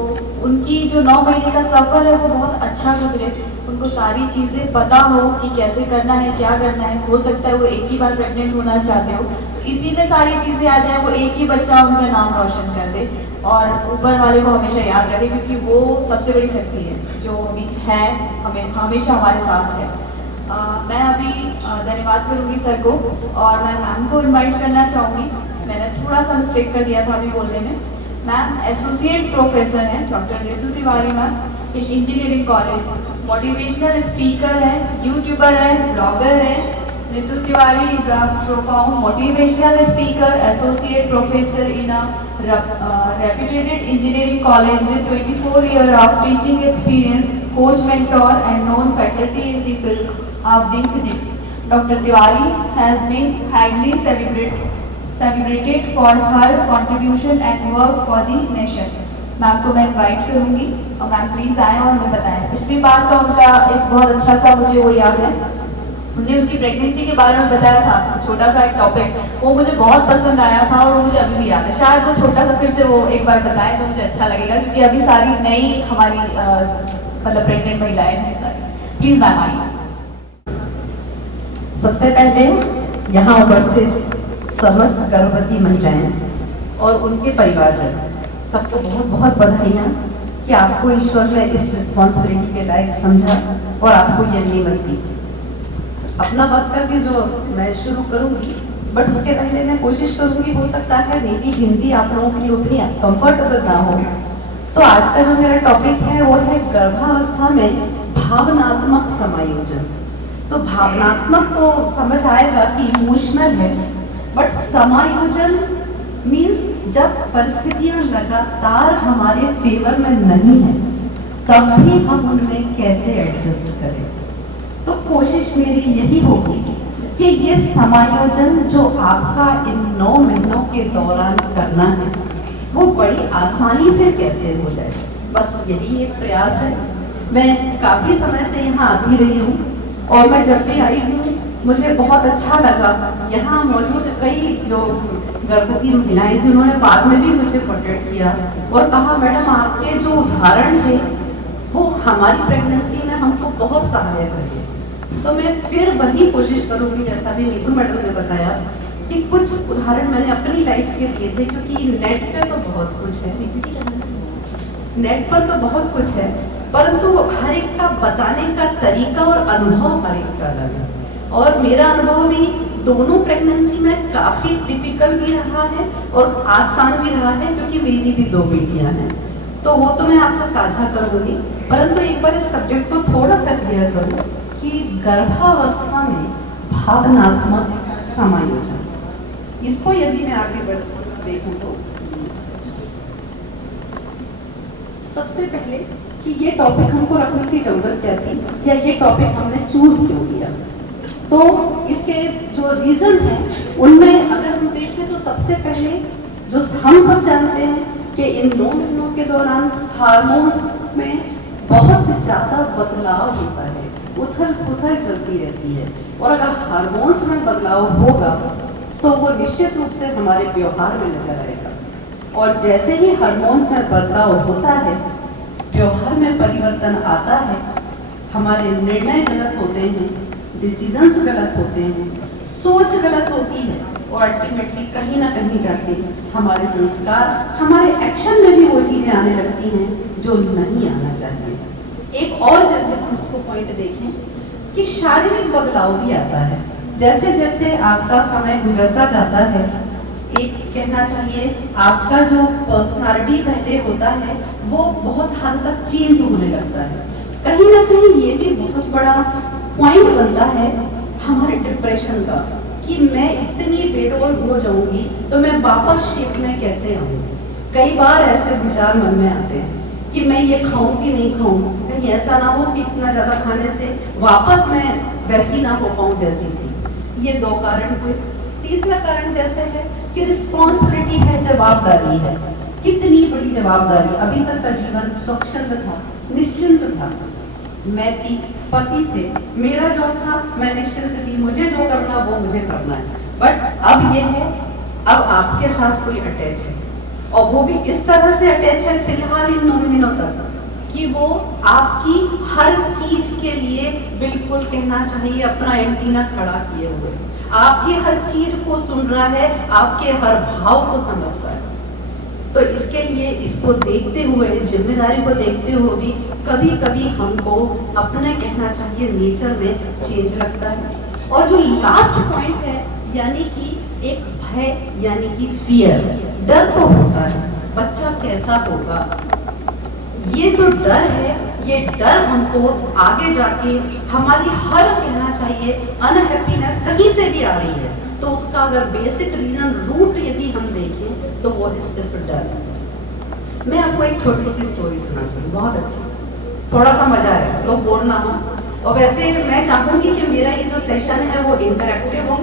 उनकी जो 9 महीने का सफ़र है वो बहुत अच्छा गुजरे, उनको सारी चीज़ें पता हो कि कैसे करना है, क्या करना है। हो सकता है वो एक ही बार प्रेग्नेंट होना चाहते हो, तो इसी में सारी चीज़ें आ जाए, वो एक ही बच्चा उनका नाम रोशन कर दे और ऊपर वाले को हमेशा याद रखे, क्योंकि वो सबसे बड़ी शक्ति है जो है, हमें हमेशा हमारे साथ है। मैं अभी धन्यवाद करूँगी सर को, और मैं मैम को इनवाइट करना चाहूँगी। मैंने थोड़ा सा मिस्टेक कर दिया था अभी बोलने में। मैम एसोसिएट प्रोफेसर हैं, doctor Ritu Tiwari ma'am, engineering college, motivational speaker हैं, यूट्यूबर हैं, ब्लॉगर हैं। Ritu Tiwari is a profound motivational speaker, associate professor in a reputed engineering college with 24 years of teaching experience, coach, mentor and known faculty in the field of the physics. Dr. Tiwari has been highly celebrated for her contribution and work for the nation. Ma'am को मैं invite करूँगी और ma'am please आएँ और हमें बताएं। पिछली बार का उनका एक बहुत अच्छा सा मुझे वो याद है, उन्हें उनकी प्रेगनेंसी के बारे में बताया था, छोटा सा एक टॉपिक, वो मुझे बहुत पसंद आया था और वो मुझे अभी भी याद है। शायद वो छोटा सा फिर से वो एक बार बताएं तो मुझे अच्छा लगेगा, क्योंकि अभी सारी नई हमारी मतलब प्रेग्नेंट महिलाएं हैं सारी। प्लीज़ मैम आइए। सबसे पहले यहाँ उपस्थित समस्त गर्भवती महिलाएं और उनके परिवारजन सबको बहुत बहुत बधाइयाँ कि आपको ईश्वर ने इस रिस्पॉन्सिबिलिटी के लायक समझा और आपको ये नहीं मिलती। अपना वक्तव्य जो मैं शुरू करूंगी, बट उसके पहले मैं कोशिश करूंगी, हो सकता है मे बी हिंदी आप लोगों के लिए उतनी कंफर्टेबल ना हो, तो आज का जो मेरा टॉपिक है वो है गर्भावस्था में भावनात्मक समायोजन। तो भावनात्मक तो समझ आएगा कि इमोशनल है, बट समायोजन मीन्स जब परिस्थितियां लगातार हमारे फेवर में नहीं है तब भी हम उनमें कैसे एडजस्ट करें। तो कोशिश मेरी यही होगी कि ये समायोजन जो आपका इन 9 महीनों के दौरान करना है वो बड़ी आसानी से कैसे हो जाए, बस यही एक प्रयास है। मैं काफ़ी समय से यहाँ आती रही हूँ और मैं जब भी आई हूँ मुझे बहुत अच्छा लगा। यहाँ मौजूद कई जो गर्भवती महिलाएं थी उन्होंने बाद में भी मुझे कॉन्टेक्ट किया और कहा मैडम आपके जो उदाहरण थे वो हमारी प्रेगनेंसी में हमको बहुत सहायक रहे। तो मैं फिर वही कोशिश करूँगी जैसा भी नीतू मैडम ने बताया कि कुछ उदाहरण मैंने अपनी लाइफ के दिए थे, क्योंकि नेट पे तो बहुत कुछ है, नेट पर तो बहुत कुछ है, परंतु हर एक का बताने का तरीका और अनुभव हर एक का अलग है। और मेरा अनुभव भी दोनों प्रेगनेंसी में काफ़ी टिपिकल भी रहा है और आसान भी रहा है, क्योंकि मेरी भी 2 बेटियां हैं, तो वो तो मैं आपसे साझा करूँगी। परंतु एक बार इस सब्जेक्ट को थोड़ा सा क्लियर करूँ कि गर्भावस्था में भावनात्मक समायोजन, इसको यदि मैं आगे बढ़ देखूं तो सबसे पहले कि ये टॉपिक हमको रखने की जरूरत क्या थी, या ये टॉपिक हमने चूज क्यों किया। तो इसके जो रीजन है उनमें अगर हम देखें तो सबसे पहले जो हम सब जानते हैं कि इन 9 महीनों के दौरान हार्मोन्स में बहुत ज़्यादा बदलाव होता है, उथल पुथल चलती रहती है, और अगर हार्मोन्स में बदलाव होगा तो वो निश्चित रूप से हमारे व्यवहार में नजर आएगा। और जैसे ही हार्मोन्स में बदलाव होता है, व्यवहार में परिवर्तन आता है, हमारे निर्णय गलत होते हैं, डिसीजंस गलत होते हैं, सोच गलत होती है, और अल्टीमेटली कहीं ना कहीं जाके हमारे संस्कार, हमारे एक्शन में भी वो चीज़ें आने लगती हैं जो नहीं आना चाहिए। एक और जब हम उसको पॉइंट देखें कि शारीरिक बदलाव भी आता है, जैसे जैसे आपका समय गुजरता जाता है, एक कहना चाहिए आपका जो पर्सनालिटी पहले होता है वो बहुत हद तक चेंज होने लगता है। कहीं ना कहीं ये भी बहुत बड़ा पॉइंट बनता है हमारे डिप्रेशन का कि मैं इतनी बेडोल हो जाऊंगी तो मैं वापस शेप में कैसे आऊँ। कई बार ऐसे विचार मन में आते हैं कि मैं ये खाऊं कि नहीं खाऊं, कहीं ऐसा ना हो कि इतना ज़्यादा खाने से वापस मैं वैसी ना हो पाऊं जैसी थी। ये 2 कारण हुए। तीसरा कारण जैसे है कि रिस्पॉन्सिबिलिटी है, जवाबदारी है। कितनी बड़ी जवाबदारी। अभी तक का जीवन स्वच्छंद था, निश्चिंत था। मैं थी, पति थे, मेरा जॉब था, मैं निश्चिंत थी, मुझे जो करना वो मुझे करना है। बट अब ये है, अब आपके साथ कोई अटैच है और वो भी इस तरह से अटैच है फिलहाल इन 9 महीनों तक कि वो आपकी हर चीज के लिए बिल्कुल कहना चाहिए अपना एंटीना खड़ा किए हुए, आपकी हर चीज को सुन रहा है, आपके हर भाव को समझ रहा है। तो इसके लिए इसको देखते हुए, जिम्मेदारी को देखते हुए भी कभी कभी हमको अपने कहना चाहिए नेचर में चेंज लगता है। और जो लास्ट पॉइंट है यानी कि एक भय यानी कि फियर, डर तो होता है, बच्चा कैसा होगा, ये जो डर है, ये डर हमको आगे जाके हमारी हर कहना चाहिए अनहैप्पीनेस कहीं से भी आ रही है तो उसका अगर बेसिक रीजन रूट यदि हम देखें तो वो है सिर्फ डर। मैं आपको एक छोटी सी स्टोरी सुनाती हूँ, बहुत अच्छी, थोड़ा सा मजा आएगा, लोग बोर ना हो। और वैसे मैं चाहूंगी कि मेरा ये जो सेशन है वो इंटरेक्टिव हो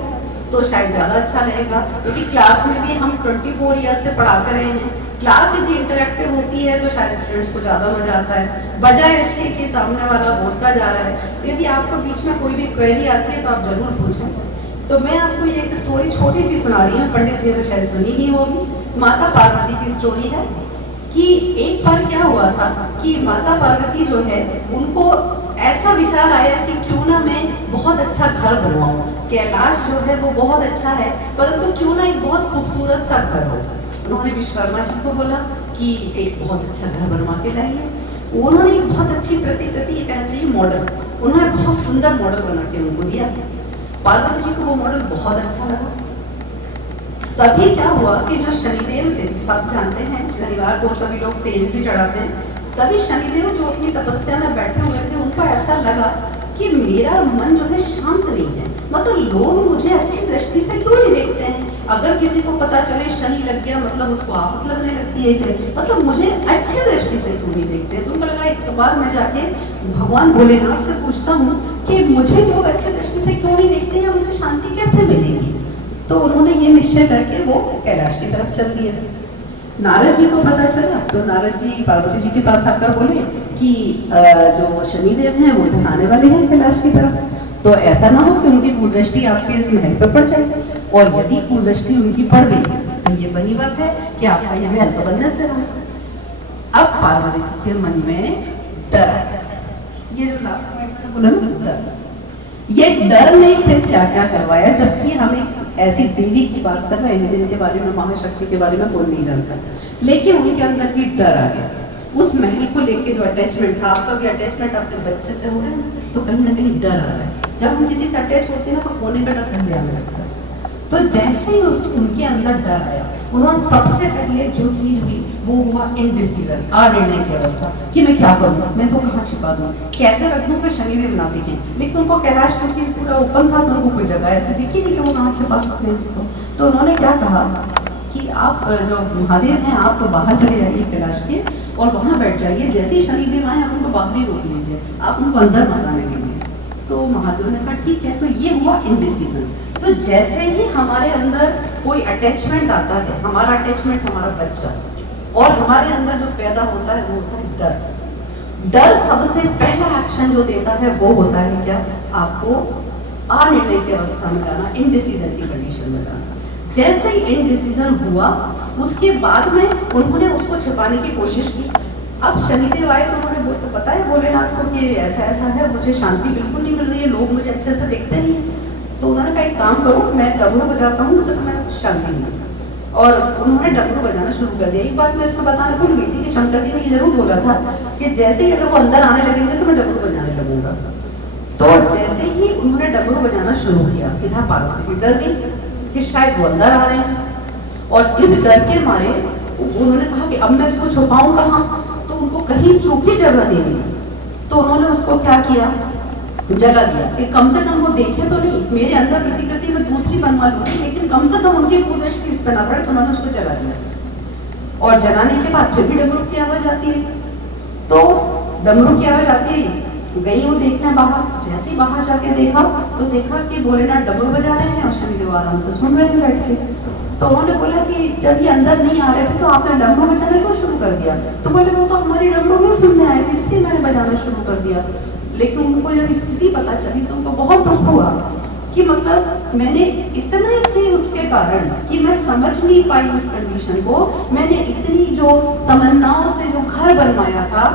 तो शायद ज़्यादा अच्छा रहेगा, क्योंकि क्लास में भी हम 24 ईयर्स से पढ़ाते रहे हैं। क्लास यदि इंटरेक्टिव होती है तो शायद स्टूडेंट्स को ज़्यादा मजा आता है, बजाय इसके कि सामने वाला बोलता जा रहा है। तो यदि आपको बीच में कोई भी क्वेरी आती है तो आप जरूर पूछें। तो मैं आपको ये एक स्टोरी छोटी सी सुना रही हूँ, पंडित जी तो शायद सुनी नहीं होगी। माता पार्वती की स्टोरी है कि एक बार क्या हुआ था कि माता पार्वती जो है उनको ऐसा विचार आया कि क्यों ना मैं बहुत अच्छा घर बनवाऊं। कैलाश जो है वो बहुत अच्छा है, परंतु क्यों ना एक बहुत खूबसूरत सा घर हो। उन्होंने विश्वकर्मा जी को बोला कि एक बहुत अच्छा घर बनवा के लाइए। उन्होंने एक बहुत अच्छी प्रति ये कहना चाहिए मॉडल, उन्होंने बहुत सुंदर मॉडल बना के उनको दिया। पार्वती जी को वो मॉडल बहुत अच्छा लगा। तभी क्या हुआ कि जो शनिदेव थे, सब जानते हैं शनिवार को सभी लोग तेल भी चढ़ाते हैं, तभी शनिदेव जो अपनी तपस्या में बैठे हुए थे उनको ऐसा लगा कि मेरा मन जो है शांत नहीं है, मतलब लोग मुझे अच्छी दृष्टि से क्यों नहीं देखते हैं। अगर किसी को पता चले शनि लग गया मतलब उसको आफत लगने लगती है, मतलब मुझे अच्छी दृष्टि से क्यों नहीं देखते। तो उनको लगा एक बार मैं जाके भगवान भोलेनाथ से पूछता हूँ कि मुझे लोग अच्छी दृष्टि से क्यों नहीं देखते हैं, मुझे शांति कैसे मिलेगी। तो उन्होंने ये निश्चय करके वो कैलाश की तरफ चल दिए। नारद जी को पता चला तो नारद जी पार्वती जी के पास आकर बोले कि जो शनिदेव हैं वो इधर आने वाले हैं कैलाश की तरफ, तो ऐसा ना हो कि उनकी कुदृष्टि आपके इस महल पर पड़ जाए, और यदि कुदृष्टि उनकी पड़ गई तो ये बनी बात है कि आपका ये महल तो बनने से रहा। अब पार्वती जी के मन में डर आया, ये जो लास्ट पॉइंट बोला ना डर, ये डर ने फिर क्या क्या करवाया। जबकि हमें ऐसी देवी की बात कर रहे हैं जिनके बारे में, महाशक्ति के बारे में कोई नहीं जानता, लेकिन उनके अंदर भी डर आ गया। उस महल को लेके जो अटैचमेंट था, आपका भी अटैचमेंट अपने बच्चे से हो रहा है तो कहीं ना कहीं डर आ रहा है। जब हम किसी से अटैच होते हैं ना तो खोने का डर पहले आने लगता है। तो जैसे ही उनके अंदर डर आया, उन्होंने सबसे पहले जो चीज हुई वो हुआ इनडिसीजन, अनिर्णय की अवस्था कि मैं क्या करूँ, मैं इसको कहाँ छिपा दूँ, कैसे रख दूँ कि शनिदेव ना दिखे। लेकिन उनको कैलाश क्योंकि पूरा ओपन था तो उनको कोई जगह ऐसे दिखी नहीं कि वो कहाँ छिपा सकते हैं उसको। तो उन्होंने क्या कहा कि आप जो महादेव हैं आप तो बाहर चले जाइए कैलाश के और वहाँ बैठ जाइए, जैसे ही शनिदेव आए आप उनको बाहर ही रोक लीजिए, आप उनको अंदर मत आने दीजिए। तो महादेव ने कहा ठीक है। तो ये हुआ इनडिसीजन। तो जैसे ही हमारे अंदर कोई अटैचमेंट आता है, हमारा अटैचमेंट हमारा बच्चा, और हमारे अंदर जो पैदा होता है वो होता है डर। डर सबसे पहला एक्शन जो देता है वो होता है क्या, आपको अनिर्णय की अवस्था में लाना, इनडिसीजन की कंडीशन में लाना। जैसे ही इनडिसीजन हुआ उसके बाद में उन्होंने उसको छिपाने की कोशिश की। अब शनिदेव आए तो उन्होंने बोल तो पता है भोलेनाथ को कि ऐसा ऐसा है, मुझे शांति बिल्कुल नहीं मिल रही है, लोग मुझे अच्छे से देखते नहीं। तो उन्होंने कहा एक काम करो, मैं डमरू बजाता हूँ, उससे मैं शांति मिली। और उन्होंने डमरू बजाना शुरू कर दिया। एक बात मैं इसमें बताना भूल गई थी कि शंकर जी ने ये जरूर बोला था कि जैसे ही अगर वो अंदर आने लगेंगे तो मैं डमरू बजाने लगूंगा। तो जैसे ही उन्होंने डमरू बजाना शुरू किया, इधर पार्वती डर गई कि शायद वो अंदर आ रहे हैं, और इस डर के मारे उन्होंने कहा कि अब मैं इसको छुपाऊं कहाँ, तो उनको कहीं चूकी जगह नहीं मिली, तो उन्होंने उसको क्या किया, जला दिया कि कम से कम वो देखे तो नहीं, मेरे अंदर प्रतिकृति में दूसरी बनवा लूंगी लेकिन कम से कम उनकी पूर्वज की इस पर ना पड़े, तो उन्होंने उसको जला दिया। और जलाने के बाद फिर भी डमरू की आवाज आती रही, तो डमरू की आवाज आती रही, गई वो देखने बाहर, जैसे ही बाहर जाके देखा तो देखा कि भोलेनाथ डमरू बजा रहे हैं और शनिदेव आराम से सुन रहे हैं बैठ के। तो उन्होंने बोला कि जब ये अंदर नहीं आ रहे थे तो आपने डमरू बजाना क्यों शुरू कर दिया, तो बोले वो तो हमारी डमरू नहीं सुनने आए थे इसलिए मैंने बजाना शुरू कर दिया। लेकिन उनको जब स्थिति पता चली तो उनको बहुत दुख हुआ कि मतलब मैंने इतने से उसके कारण कि मैं समझ नहीं पाई उस कंडीशन को, मैंने इतनी जो तमन्नाओं से जो घर बनवाया था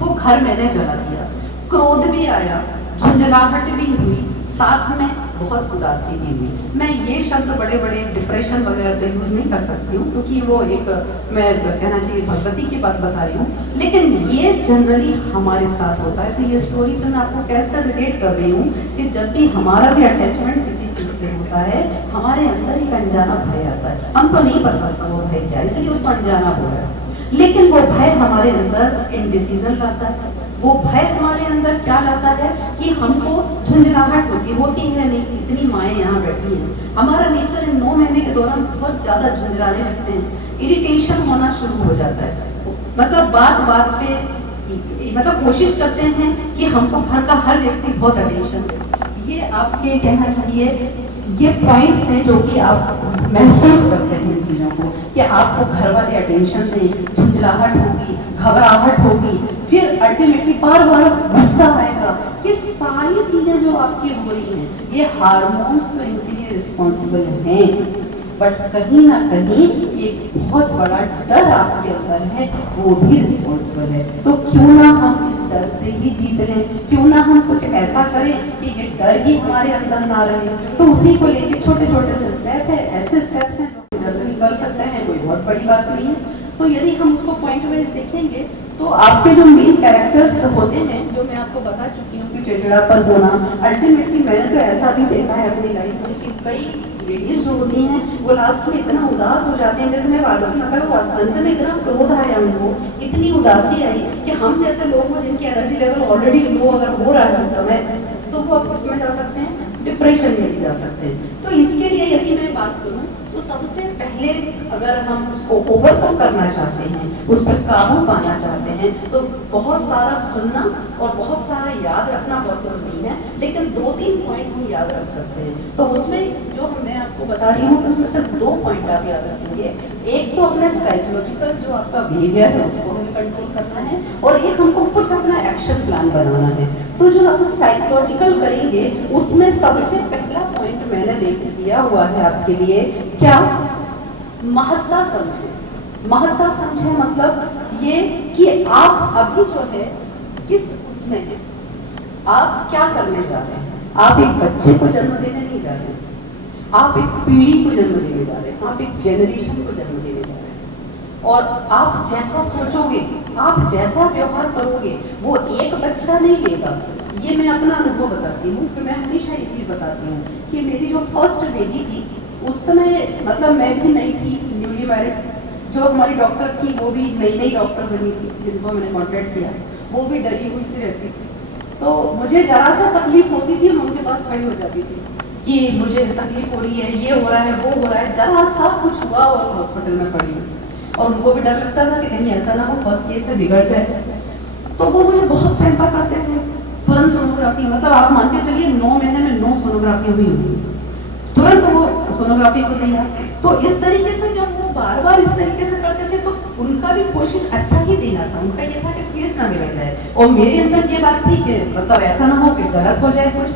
वो घर मैंने जला दिया। क्रोध भी आया, झुंझलाहट भी हुई, साथ में बहुत उदासी भी हुई। मैं ये शब्द बड़े बड़े डिप्रेशन वगैरह तो यूज नहीं कर सकती हूँ क्योंकि वो एक मैं कहना चाहिए भगवती की बात बता रही हूँ, लेकिन ये जनरली हमारे साथ होता है। तो ये स्टोरी से मैं आपको कैसे रिलेट कर रही हूँ कि जब भी हमारा भी अटैचमेंट किसी चीज से होता है हमारे अंदर एक अनजाना भय आता है, हमको नहीं पता होता वो भय क्या, इसलिए उसको अनजाना बोल रहा है। लेकिन वो भय हमारे अंदर इनडिसीजन लाता है, वो भय हमारे अंदर क्या लाता है कि हमको झुंझलाहट होती है नहीं, इतनी माएँ यहाँ बैठी हैं, हमारा नेचर इन 9 महीने के दौरान बहुत ज्यादा झुंझलाने लगते हैं, इरिटेशन होना शुरू हो जाता है, मतलब बात बात पे मतलब कोशिश करते हैं कि हमको घर का हर व्यक्ति बहुत अटेंशन दे। ये आपके कहना चाहिए ये पॉइंट्स हैं जो कि आप महसूस करते हैं इन चीज़ों को कि आपको घर वाले अटेंशन दें, झुंझलाहट होगी, घबराहट होगी, फिर अल्टीमेटली बार बार गुस्सा आएगा। ये सारी चीजें जो आपकी हो रही हैं ये हार्मोन्स तो इनके लिए रिस्पॉन्सिबल हैं, बट कहीं ना कहीं एक बहुत बड़ा डर आपके अंदर है वो भी रिस्पॉन्सिबल है। तो क्यों ना हम इस डर से ही जीत लें, क्यों ना हम कुछ ऐसा करें कि ये डर ही हमारे अंदर ना रहे। तो उसी को लेके छोटे छोटे से स्टेप है, ऐसे स्टेप्स हैं जो जल्दी कर सकते हैं, कोई बहुत बड़ी बात नहीं है। तो यदि हम उसको पॉइंट वाइज देखेंगे तो आपके जो मेन कैरेक्टर्स होते हैं जो मैं आपको बता चुकी हूँ कि चिड़चिड़ापन होना, अल्टीमेटली मैंने तो ऐसा भी देखा है अपनी लाइफ में कि कई लेडीज जो होती हैं वो लास्ट में इतना उदास हो जाते हैं, जैसे मैं वादती मतलब अंत में इतना क्रोध आया उनको, इतनी उदासी आई कि हम जैसे लोग हो जिनकी एनर्जी लेवल ऑलरेडी लो अगर हो रहा है उस समय, तो वो अब किसमें जा सकते हैं, डिप्रेशन में भी जा सकते हैं। तो इसके लिए यदि मैं बात करूँ तो सबसे पहले अगर हम उसको ओवरकम करना चाहते हैं, उस पर काबू पाना चाहते हैं, तो बहुत सारा सुनना और बहुत सारा याद रखना पॉसिबल नहीं है, लेकिन 2-3 पॉइंट हम याद रख सकते हैं। तो उसमें जो मैं आपको बता रही हूँ तो उसमें सिर्फ 2 पॉइंट आप याद रखेंगे। एक तो अपना साइकोलॉजिकल जो आपका बिहेवियर है उसको हमें कंट्रोल करना है, और एक हमको कुछ अपना एक्शन प्लान बनाना है। तो जो आप साइकोलॉजिकल करेंगे उसमें सबसे पहला पॉइंट मैंने देख दिया हुआ है आपके लिए, क्या, महत्ता समझे। महत्ता समझे मतलब ये कि आप अभी जो है किस उसमें है, आप क्या करने जा रहे हैं। आप एक बच्चे को जन्म देने नहीं जा रहे हैं, आप एक पीढ़ी को जन्म देने जा रहे हैं, आप एक जेनरेशन को जन्म देने जा रहे हैं। और आप जैसा सोचोगे, आप जैसा व्यवहार करोगे वो एक बच्चा नहीं लेगा। ये मैं अपना अनुभव बताती हूँ कि मैं हमेशा ये चीज़ बताती हूँ कि मेरी जो फर्स्ट बेटी थी उस समय मतलब मैं भी नई थी, न्यूली मैरिड, जो हमारी डॉक्टर थी वो भी नई डॉक्टर बनी थी जिनको मैंने कॉन्टैक्ट किया, वो भी डरी हुई से रहती थी। तो मुझे जरा सा तकलीफ होती थी मैं उनके पास खड़ी हो जाती थी कि मुझे तकलीफ हो रही है, ये हो रहा है, वो हो रहा है, जरा सा कुछ हुआ और हॉस्पिटल में पड़ी। और उनको भी डर लगता था कि कहीं ऐसा ना हो फर्स्ट केस में बिगड़ जाए। तो वो मुझे बहुत पैम्पर करते थे, तुरंत सोनोग्राफी, मतलब आप मान के चलिए 9 महीने में 9 सोनोग्राफी हुई होगी, तुरंत वो सोनोग्राफी को दिया। तो इस तरीके से जब वो बार बार इस तरीके से करते थे तो उनका भी कोशिश अच्छा ही देना था, उनका ये था कि केस ना बिगड़ जाए, और मेरे अंदर ये बात थी कि मतलब ऐसा ना हो कि गलत हो जाए कुछ।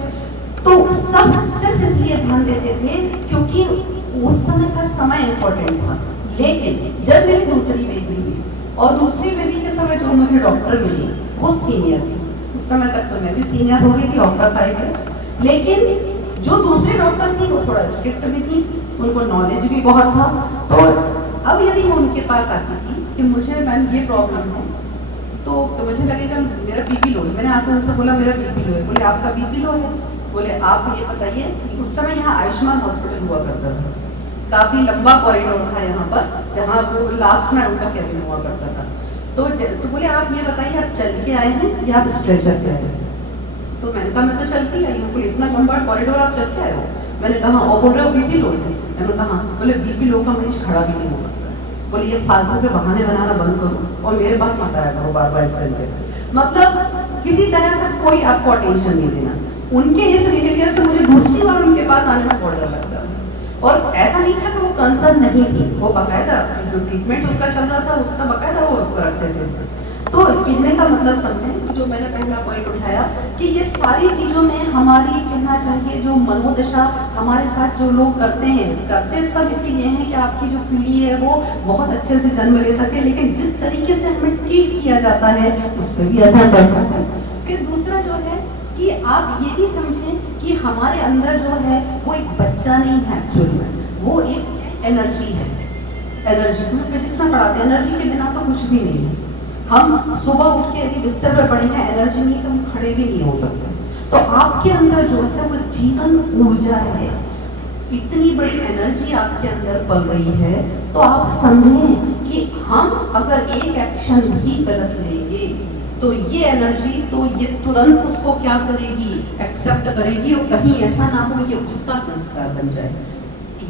तो सब सिर्फ इसलिए ध्यान देते थे क्योंकि उस समय का समय इम्पोर्टेंट था। लेकिन जब मेरी दूसरी बेबी हुई और दूसरी बेबी के समय जो मुझे डॉक्टर मिली वो सीनियर थी, उस समय तक तो मैं भी सीनियर हो गई थी आफ्टर 5 इयर्स, लेकिन जो दूसरे डॉक्टर थी वो थोड़ा स्ट्रिक्ट भी थी, उनको नॉलेज भी बहुत था। तो अब यदि मैं उनके पास आती थी कि मुझे मैम ये प्रॉब्लम है, तो मुझे लगेगा मेरा बीपी लो है, मैंने आके उनसे बोला मेरा बीपी लो है, बोले आपका बीपी लो है, बोले आप ये बताइए, उस समय यहाँ आयुष्मान हॉस्पिटल हुआ करता था, काफी लंबा कॉरिडोर था यहाँ पर, जहाँ वो लास्ट में उनका कैबिन हुआ करता था। तो बोले आप ये बताइए आप चल के आए हैं या आप स्ट्रेचर पे आए हैं? तो मैंने कहा मैं तो चल के आई हूँ। बोले इतना लंबा कॉरिडोर आप चल के आए हो? मैंने कहा और बोल रहे हो बीपी लो है? मैंने कहा हाँ। बोले बीपी लो का मरीज खड़ा भी नहीं हो सकता। बोले ये फालतू के बहाने बनाना बंद करो और मेरे पास मत आया करो बार बार इस तरीके से। मतलब किसी तरह का कोई आपको टेंशन नहीं देना। उनके इस बिहेवियर से मुझे दूसरी बार उनके पास आने में बहुत डर लगता है। और ऐसा नहीं था कि वो कंसर्न नहीं थी, वो बाकायदा जो ट्रीटमेंट उनका चल रहा था उसका बाकायदा वो रखते थे। तो कहने का मतलब समझें, जो मैंने पहला पॉइंट उठाया कि ये सारी चीज़ों में हमारी कहना चाहिए जो मनोदशा हमारे साथ जो लोग करते सब इसीलिए हैं कि आपकी जो पीढ़ी है वो बहुत अच्छे से जन्म ले सके, लेकिन जिस तरीके से हमें ट्रीट किया जाता है उस पर भी असर पड़ता है। फिर दूसरा जो है कि आप ये भी समझें कि हमारे अंदर जो है वो एक बच्चा नहीं है, एक्चुअली में वो एक एनर्जी है। एनर्जी में फिजिक्स में पढ़ाते हैं, एनर्जी के बिना तो कुछ भी नहीं है। हम सुबह उठ के यदि बिस्तर पर पड़े हैं, एनर्जी नहीं तो हम खड़े भी नहीं हो सकते। तो आपके अंदर जो है वो जीवन ऊर्जा है, इतनी बड़ी एनर्जी आपके अंदर पल रही है। तो आप समझें कि हम अगर एक एक्शन भी गलत लेंगे तो ये एनर्जी तो ये तुरंत उसको क्या करेगी, एक्सेप्ट करेगी और कहीं ऐसा ना हो ये उसका संस्कार बन जाए।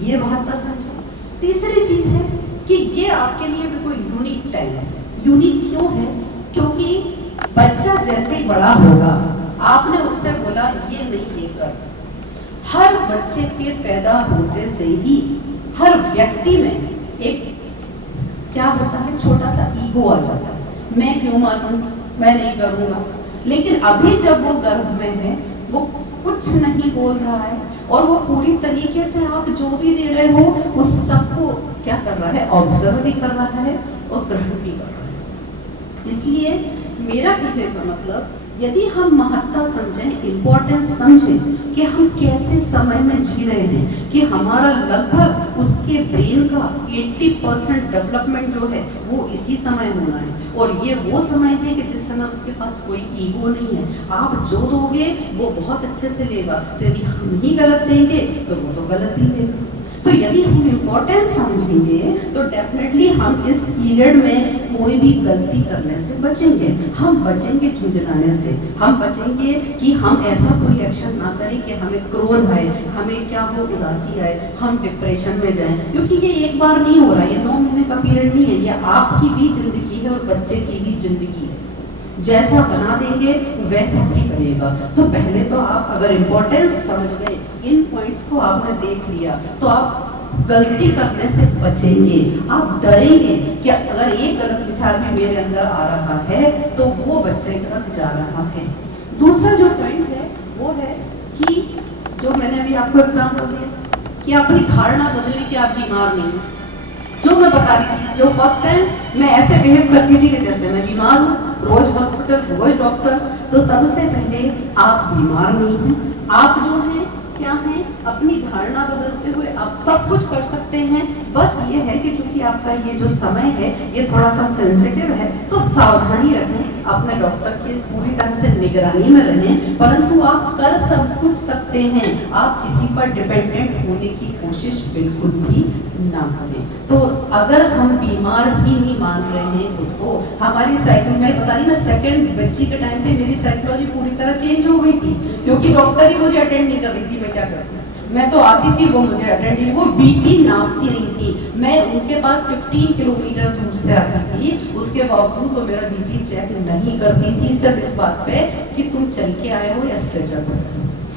ये महत्ता समझो। तीसरी चीज है कि ये आपके लिए भी कोई यूनिक टाइम है। यूनिक क्यों है? क्योंकि बच्चा जैसे ही बड़ा होगा, आपने उससे बोला ये नहीं ये कर। हर बच्चे के पैदा होते से ही हर व्यक्ति में एक क्या होता है, छोटा सा ईगो आ जाता है। मैं क्यों मानूं, मैं नहीं करूंगा। लेकिन अभी जब वो गर्भ में है वो कुछ नहीं बोल रहा है और वो पूरी तरीके से आप जो भी दे रहे हो उस सबको क्या कर रहा है, ऑब्जर्व भी कर रहा है और ग्रहण भी कर रहा है। इसलिए मेरा कहने का मतलब, यदि हम महत्ता समझें, इम्पोर्टेंस समझें कि हम कैसे समय में जी रहे हैं, कि हमारा लगभग उसके ब्रेन का 80% डेवलपमेंट जो है वो इसी समय होना है। और ये वो समय है कि जिस समय उसके पास कोई ईगो नहीं है। आप जो दोगे वो बहुत अच्छे से लेगा, तो यदि हम ही गलत देंगे तो वो तो गलत ही लेगा। तो यदि हम इम्पोर्टेंस समझेंगे तो डेफिनेटली हम इस पीरियड में कोई भी गलती करने से बचेंगे। हम बचेंगे झुंझलाने से, हम बचेंगे कि हम ऐसा कोई एक्शन ना करें कि हमें क्रोध आए, हमें क्या हो, उदासी आए, हम डिप्रेशन में जाएं। क्योंकि ये एक बार नहीं हो रहा, ये 9 महीने का पीरियड नहीं है, ये आपकी भी जिंदगी है और बच्चे की भी जिंदगी है। जैसा बना देंगे वैसा ही बनेगा। तो पहले तो आप अगर इम्पोर्टेंस समझ गए, इन पॉइंट्स को आपने देख लिया, तो आप गलती करने से बचेंगे। आप डरेंगे कि अगर एक गलत विचार भी मेरे अंदर आ रहा है तो वो बच्चे तक जा रहा है। दूसरा जो पॉइंट है वो है कि जो मैंने अभी आपको एग्जाम्पल दिया कि अपनी धारणा बदले कि आप बीमार नहीं हो। जो मैं बता रही थी, जो फर्स्ट टाइम मैं ऐसे बिहेव करती थी कि जैसे मैं बीमार हूँ, रोज हॉस्पिटल, रोज डॉक्टर। तो सबसे पहले आप बीमार नहीं हैं, आप जो हैं क्या हैं, अपनी धारणा बदलते हुए आप सब कुछ कर सकते हैं। बस ये है कि चूंकि आपका ये जो समय है ये थोड़ा सा सेंसिटिव है, तो सावधानी रखें, अपने डॉक्टर की पूरी तरह से निगरानी में रहें। परंतु आप कर सब कुछ सकते हैं, आप किसी पर डिपेंडेंट होने की कोशिश बिल्कुल भी ना करें। तो अगर हम बीमार ही नहीं मान रहे हैं खुद को, हमारी साइकिल में बता रही ना, सेकंड बच्ची के टाइम पे मेरी साइकोलॉजी पूरी तरह चेंज हो गई थी, क्योंकि डॉक्टर ही मुझे अटेंड नहीं कर रही थी। मैं क्या करती, मैं तो आती थी, वो मुझे अटेंड नहीं, वो बीपी नापती नहीं थी। मैं उनके पास 15 किलोमीटर दूर से आती थी, उसके बावजूद वो मेरा बीपी चेक नहीं करती थी, सिर्फ इस बात पे कि तुम चल के आए हो या स्ट्रेचर पर।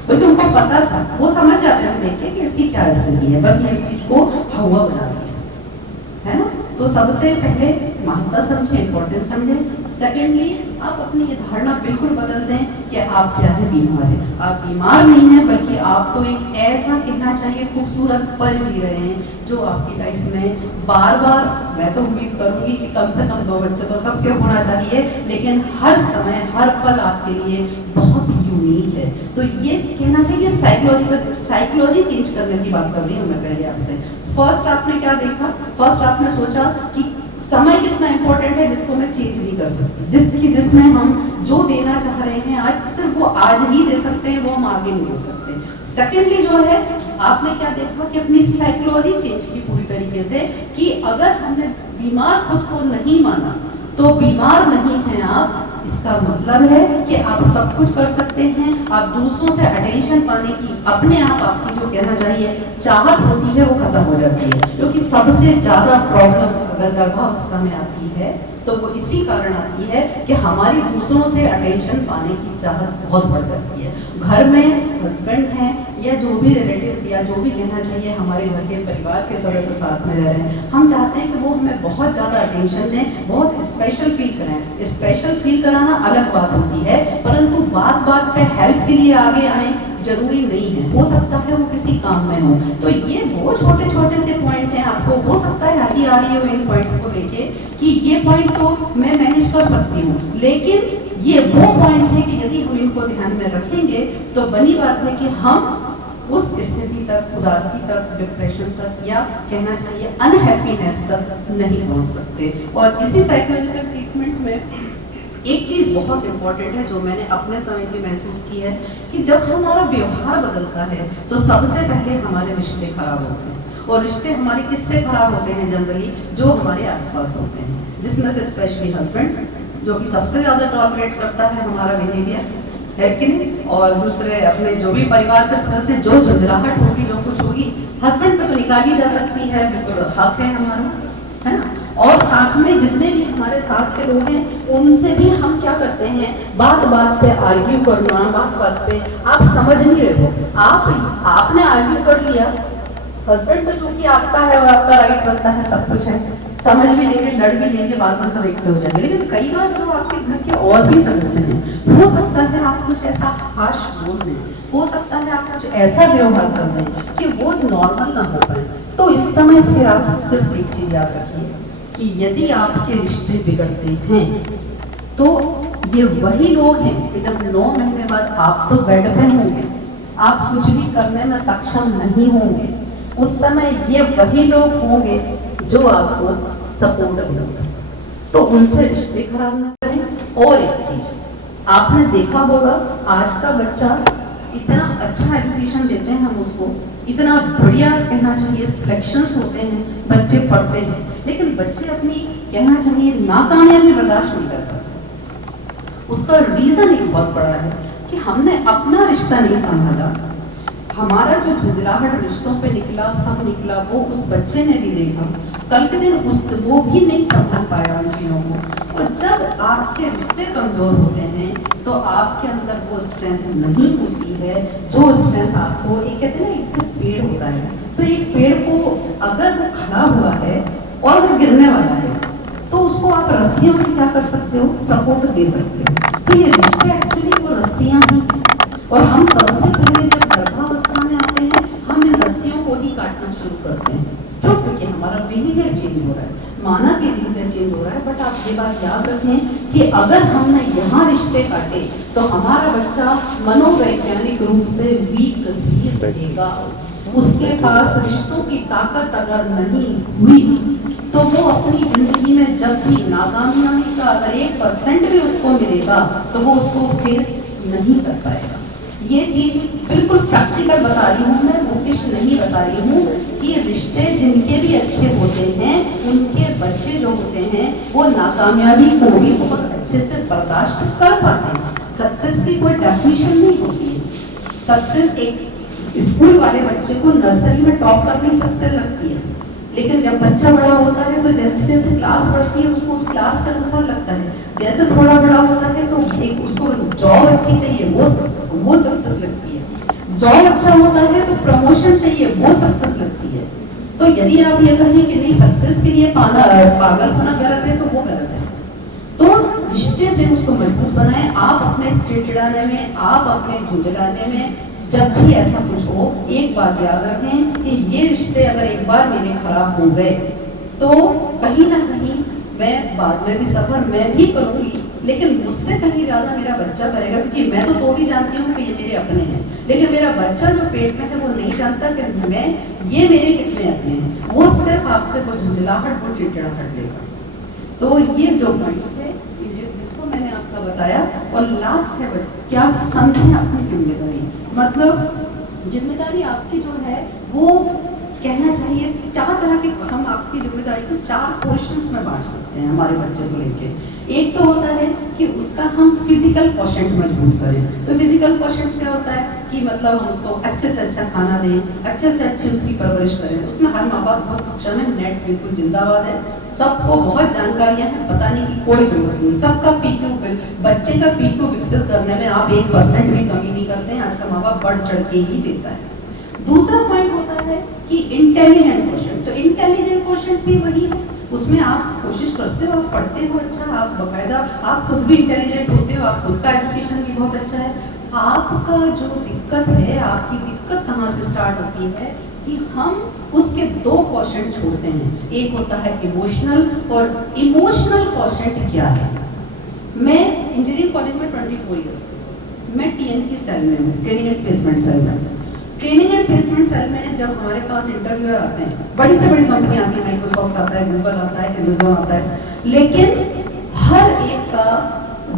क्योंकि उनको पता था, वो समझ जाते थे देख के कि इसकी क्या स्थिति है, बस ये इस चीज को हवा बना रही है ना। तो सबसे पहले महत्ता समझें, इम्पोर्टेंस समझें। सेकेंडली, आप अपनी ये धारणा बिल्कुल बदल दें कि आप क्या है, बीमार हैं। आप बीमार नहीं हैं, बल्कि आप तो एक ऐसा कहना चाहिए खूबसूरत पल जी रहे हैं जो आपकी लाइफ में बार बार, मैं तो उम्मीद करूंगी कि कम से कम 2 बच्चे तो सबके होना चाहिए, लेकिन हर समय हर पल आपके लिए बहुत यूनिक है। तो ये कहना चाहिए साइकोलॉजी चेंज करने की बात कर रही हूँ मैं पहले आपसे। फर्स्ट आपने क्या देखा, फर्स्ट आपने सोचा कि समय कितना इंपॉर्टेंट है जिसको मैं चेंज नहीं कर सकती, जिसमें हम जो देना चाह रहे हैं आज सिर्फ वो आज ही दे सकते हैं, वो हम आगे नहीं दे सकते। सेकेंडली जो है आपने क्या देखा कि अपनी साइकोलॉजी चेंज की पूरी तरीके से, कि अगर हमने बीमार खुद को नहीं माना तो बीमार नहीं हैं आप, इसका मतलब है कि आप सब कुछ कर सकते हैं। आप दूसरों से अटेंशन पाने की अपने आप आपकी जो कहना चाहिए चाहत होती है वो खत्म हो जाती है, क्योंकि सबसे ज्यादा प्रॉब्लम अगर गर्भावस्था में आती है तो वो इसी कारण आती है कि हमारी दूसरों से अटेंशन पाने की चाहत बहुत बढ़ जाती है। घर में हस्बैंड हैं या जो भी रिलेटिव्स या जो भी कहना चाहिए हमारे घर के परिवार के सदस्य साथ में रह रहे हैं, हम चाहते हैं कि वो हमें बहुत ज़्यादा अटेंशन दें, बहुत स्पेशल फील कराएं। स्पेशल फील कराना अलग बात होती है, परंतु बात बात पे हेल्प के लिए आगे आए जरूरी नहीं है, हो सकता है वो किसी काम में हो। तो ये वो छोटे छोटे से पॉइंट हैं, आपको हो सकता है हंसी आ रही हो इन पॉइंट्स को देखे कि ये पॉइंट तो मैं मैनेज कर सकती हूँ, लेकिन ये वो पॉइंट है कि यदि हम इनको ध्यान में रखेंगे तो बनी बात है कि हम उस स्थिति तक, उदासी तक, डिप्रेशन तक या कहना चाहिए अनहैप्पीनेस तक नहीं पहुंच सकते। और इसी साइकोलॉजिकल ट्रीटमेंट में एक चीज बहुत इंपॉर्टेंट है जो मैंने अपने समय में महसूस की है कि जब हमारा व्यवहार बदलता है तो सबसे पहले हमारे रिश्ते खराब होते हैं। और रिश्ते हमारे किससे खराब होते हैं? जनरली जो हमारे आसपास होते हैं, जिसमें से स्पेशली हस्बैंड, जो कि सबसे ज्यादा टॉलरेट करता है हमारा बिहेवियर, है कि नहीं? और दूसरे अपने जो भी परिवार के सदस्य, जो झंझलाहट होगी, जो कुछ होगी, हस्बैंड पे तो निकाली जा सकती है, बिल्कुल हक है हमारा, है ना? और साथ में जितने भी हमारे साथ के लोग हैं उनसे भी हम क्या करते हैं, बात बात पे आर्ग्यू करना, बात बात पे आप समझ नहीं रहे हो, आपने आर्ग्यू कर लिया, हस्बैंड तो चूंकि आपका है और आपका राइट बनता है, सब कुछ है, समझ भी लेंगे, लड़ भी लेंगे, बाद में सब एक से हो जाएंगे। लेकिन कई बार जो आपके घर के और भी सदस्य हैं, हो सकता है आप कुछ ऐसा हार्श बोल दें, हो सकता है आप कुछ ऐसा व्यवहार कर दें कि वो नॉर्मल ना हो पाए। तो इस समय फिर आप सिर्फ एक चीज याद रखिए कि यदि आपके रिश्ते बिगड़ते हैं तो ये वही लोग हैं कि जब 9 महीने बाद आप तो बेड पे होंगे, आप कुछ भी करने में सक्षम नहीं होंगे, उस समय ये वही लोग होंगे जो आपको सपोर्ट देंगे। तो उनसे रिश्ते खराब ना करें। और एक चीज आपने देखा होगा, आज का बच्चा इतना अच्छा एजुकेशन देते हैं हम उसको, इतना बढ़िया कहना चाहिए सिलेक्शंस होते हैं, बच्चे पढ़ते हैं, लेकिन बच्चे अपनी कहना चाहिए नाकामयाबी बर्दाश्त नहीं कर पाते। उसका रीजन एक बहुत बड़ा है कि हमने अपना रिश्ता नहीं संभाला। हमारा जो झुंझलाहट रिश्तों पे निकला, सब निकला, वो उस बच्चे ने भी देखा, कल के दिन वो भी नहीं संभाल पाया उन चीजों को। और जब आपके रिश्ते कमजोर होते हैं तो आपके अंदर वो स्ट्रेंथ नहीं होती है जो स्ट्रेंथ आपको, एक कहते हैं एक से पेड़ होता है, तो एक पेड़ को अगर वो खड़ा हुआ है और वो गिरने वाला है तो उसको आप रस्सियों से क्या कर सकते हो, सपोर्ट दे सकते हो। तो ये रिश्ते एक्चुअली वो रस्सियां ही, और हम सबसे पहले जब गर्भावस्था में आते हैं हम इन रस्सियों को ही काटना शुरू करते हैं। क्यों? क्योंकि हमारा बिहेवियर चेंज हो रहा है, माना कि बिहेवियर चेंज हो रहा है। बट आप ये बात याद रखें कि अगर हमने यहाँ रिश्ते काटे तो हमारा बच्चा मनोवैज्ञानिक रूप से वीक ही रहेगा। उसके पास रिश्तों की ताकत अगर नहीं हुई तो वो अपनी जिंदगी में जब भी नाकामयाबी का अगर 1% भी उसको मिलेगा तो वो उसको फेस नहीं कर पाएगा। ये चीज बिल्कुल प्रैक्टिकल बता रही हूँ मैं, मुकेश नहीं बता रही हूँ कि रिश्ते जिनके भी अच्छे होते हैं उनके बच्चे जो होते हैं वो नाकामयाबी को भी बहुत अच्छे से बर्दाश्त कर पाते हैं। सक्सेस की कोई डेफिनेशन नहीं होती है। सक्सेस एक स्कूल वाले बच्चे को नर्सरी में टॉप करने सक्सेस लगती है, लेकिन जब बच्चा बड़ा होता है तो जैसे जैसे क्लास बढ़ती है उसको उस क्लास के अनुसार लगता है, जैसे थोड़ा बड़ा होता है तो एक उसको जॉब अच्छी चाहिए, वो सक्सेस लगती है। जॉब अच्छा होता है तो प्रमोशन चाहिए, वो सक्सेस लगती है। तो यदि आप ये कहें कि नहीं सक्सेस के लिए पागलपना गलत है तो वो गलत है। तो रिश्ते से उसको मजबूत बनाएं। आप अपने चिड़चिड़ाने में, आप अपने झुंझलाने में जब भी ऐसा कुछ हो, एक बात याद रखें कि ये रिश्ते अगर एक बार मेरे खराब हो गए तो कहीं ना कहीं मैं बाद में भी सफर मैं भी करूंगी, लेकिन मुझसे कहीं ज्यादा मेरा बच्चा करेगा, क्योंकि मैं तो भी जानती हूँ कि ये मेरे अपने हैं, लेकिन मेरा बच्चा जो पेट में है वो नहीं जानता कि ये मेरे कितने अपने हैं। वो सिर्फ आपसे वो झुंझलाहट, वो चिड़चिड़ाहट लेगा। तो ये जो पॉइंट्स थे जिसको मैंने आपको बताया, और लास्ट है क्या समझें अपनी जिम्मेदारी। मतलब जिम्मेदारी आपकी जो है वो कहना चाहिए 4 तरह के, हम आपकी जिम्मेदारी को 4 पोर्शंस में बांट सकते हैं हमारे बच्चे को लेके। एक तो होता है कि उसका हम फिजिकल क्वोशेंट मजबूत करें। तो फिजिकल क्वोशेंट क्या होता है कि मतलब हम उसको अच्छे से अच्छा खाना दें, अच्छे से अच्छी उसकी परवरिश करें। उसमें हर माँ बाप बहुत सक्षम है, नेट बिल्कुल जिंदाबाद है, सबको बहुत जानकारियां हैं, बताने की कोई जरूरत नहीं। सबका पीक्यू, बच्चे का पीक्यू विकसित करने में आप 1% भी कमी नहीं करते हैं। आज का माँ बाप बढ़ चढ़ के ही देता है। दूसरा पॉइंट होता है कि इंटेलिजेंट क्वेश्चन। तो इंटेलिजेंट क्वेश्चन भी वही है, उसमें आप कोशिश करते हो, आप पढ़ते हो अच्छा, आप बाकायदा, आप खुद भी इंटेलिजेंट होते हो, आप खुद का एजुकेशन भी बहुत अच्छा है। आपका जो दिक्कत है, आपकी दिक्कत कहाँ से स्टार्ट होती है कि हम उसके 2 क्वेश्चन छोड़ते हैं। एक होता है इमोशनल, और इमोशनल क्वेश्चन क्या है? मैं इंजीनियरिंग कॉलेज में 24 ईयर्स से, मैं टीएनपी सेल में हूँ, ट्रेनिंग एंड प्लेसमेंट सेल में। ट्रेनिंग एंड प्लेसमेंट सेल में जब हमारे पास इंटरव्यूअर आते हैं, बड़ी से बड़ी कंपनी आती है, माइक्रोसॉफ्ट आता है, गूगल आता है, अमेज़न आता है, लेकिन हर एक का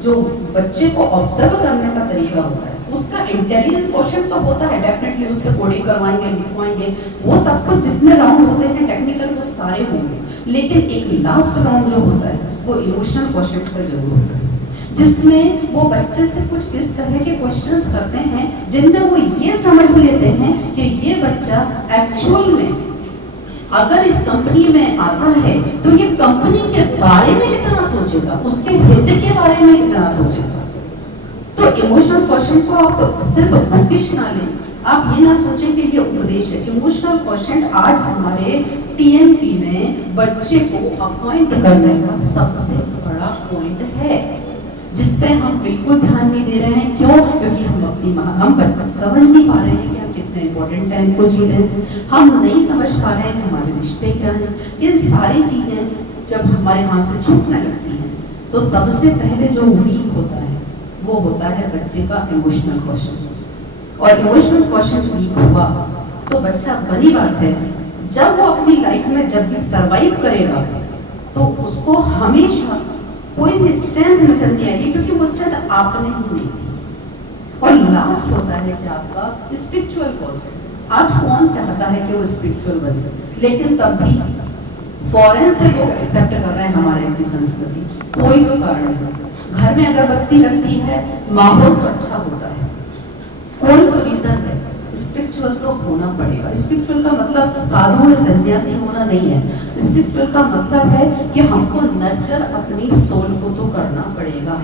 जो बच्चे को ऑब्जर्व करने का तरीका होता है, उसका इंटेलिजेंट क्वेश्चन तो होता है, डेफिनेटली उससे कोडिंग करवाएंगे, लिखवाएंगे, वो सब कुछ जितने राउंड होते हैं टेक्निकल वो सारे होंगे, लेकिन एक लास्ट राउंड जो होता है वो इमोशनल क्वेश्चन का जरूर होता है, जिसमें वो बच्चे से कुछ इस तरह के क्वेश्चंस करते हैं जिनमें वो ये समझ लेते हैं कि ये बच्चा एक्चुअल में अगर इस कंपनी में आता है तो ये कंपनी के बारे में कितना सोचेगा, उसके हित के बारे में कितना सोचेगा। तो इमोशनल क्वेश्चन को आप सिर्फ बुकिश ना लें, आप ये ना सोचें कि ये उपदेश है। इमोशनल क्वेश्चन आज हमारे टीएनपी में बच्चे को अपॉइंट करने का सबसे बड़ा पॉइंट है, जिसपे हम बिल्कुल ध्यान नहीं दे रहे हैं। क्यों? क्योंकि हम अपनी हम समझ नहीं पा रहे हैं कि हम कितने इंपॉर्टेंट टाइम को जी रहे हैं, हम नहीं समझ पा रहे हैं हमारे रिश्ते क्या हैं। ये सारी चीजें जब हमारे हाथ से छूटने लगती हैं तो सबसे पहले जो वीक होता है वो होता है बच्चे का इमोशनल क्वेश्चन। और इमोशनल क्वेश्चन वीक हुआ तो बच्चा, बनी बात है, जब वो अपनी लाइफ में जब भी सर्वाइव करेगा तो उसको हमेशा कोई भी स्ट्रेंथ नजर नहीं आएगी, क्योंकि वो स्ट्रेंथ आपने ही नहीं दी। और लास्ट होता है कि आपका स्पिरिचुअल क्वेश्चन। आज कौन चाहता है कि वो स्पिरिचुअल बने, लेकिन तब भी फॉरेन से लोग एक्सेप्ट कर रहे हैं हमारे अपनी संस्कृति। कोई तो कारण है, घर में अगरबत्ती लगती है, माहौल तो अच्छा होता है, कोई तो रीजन है। स्पिरिचुअल तो होना पड़ेगा। स्पिरिचुअल का मतलब साधु या सन्यासी होना नहीं है। स्पिरिचुअल का मतलब है कि हमको नर्चर अपनी सोल को तो करना पड़ेगा।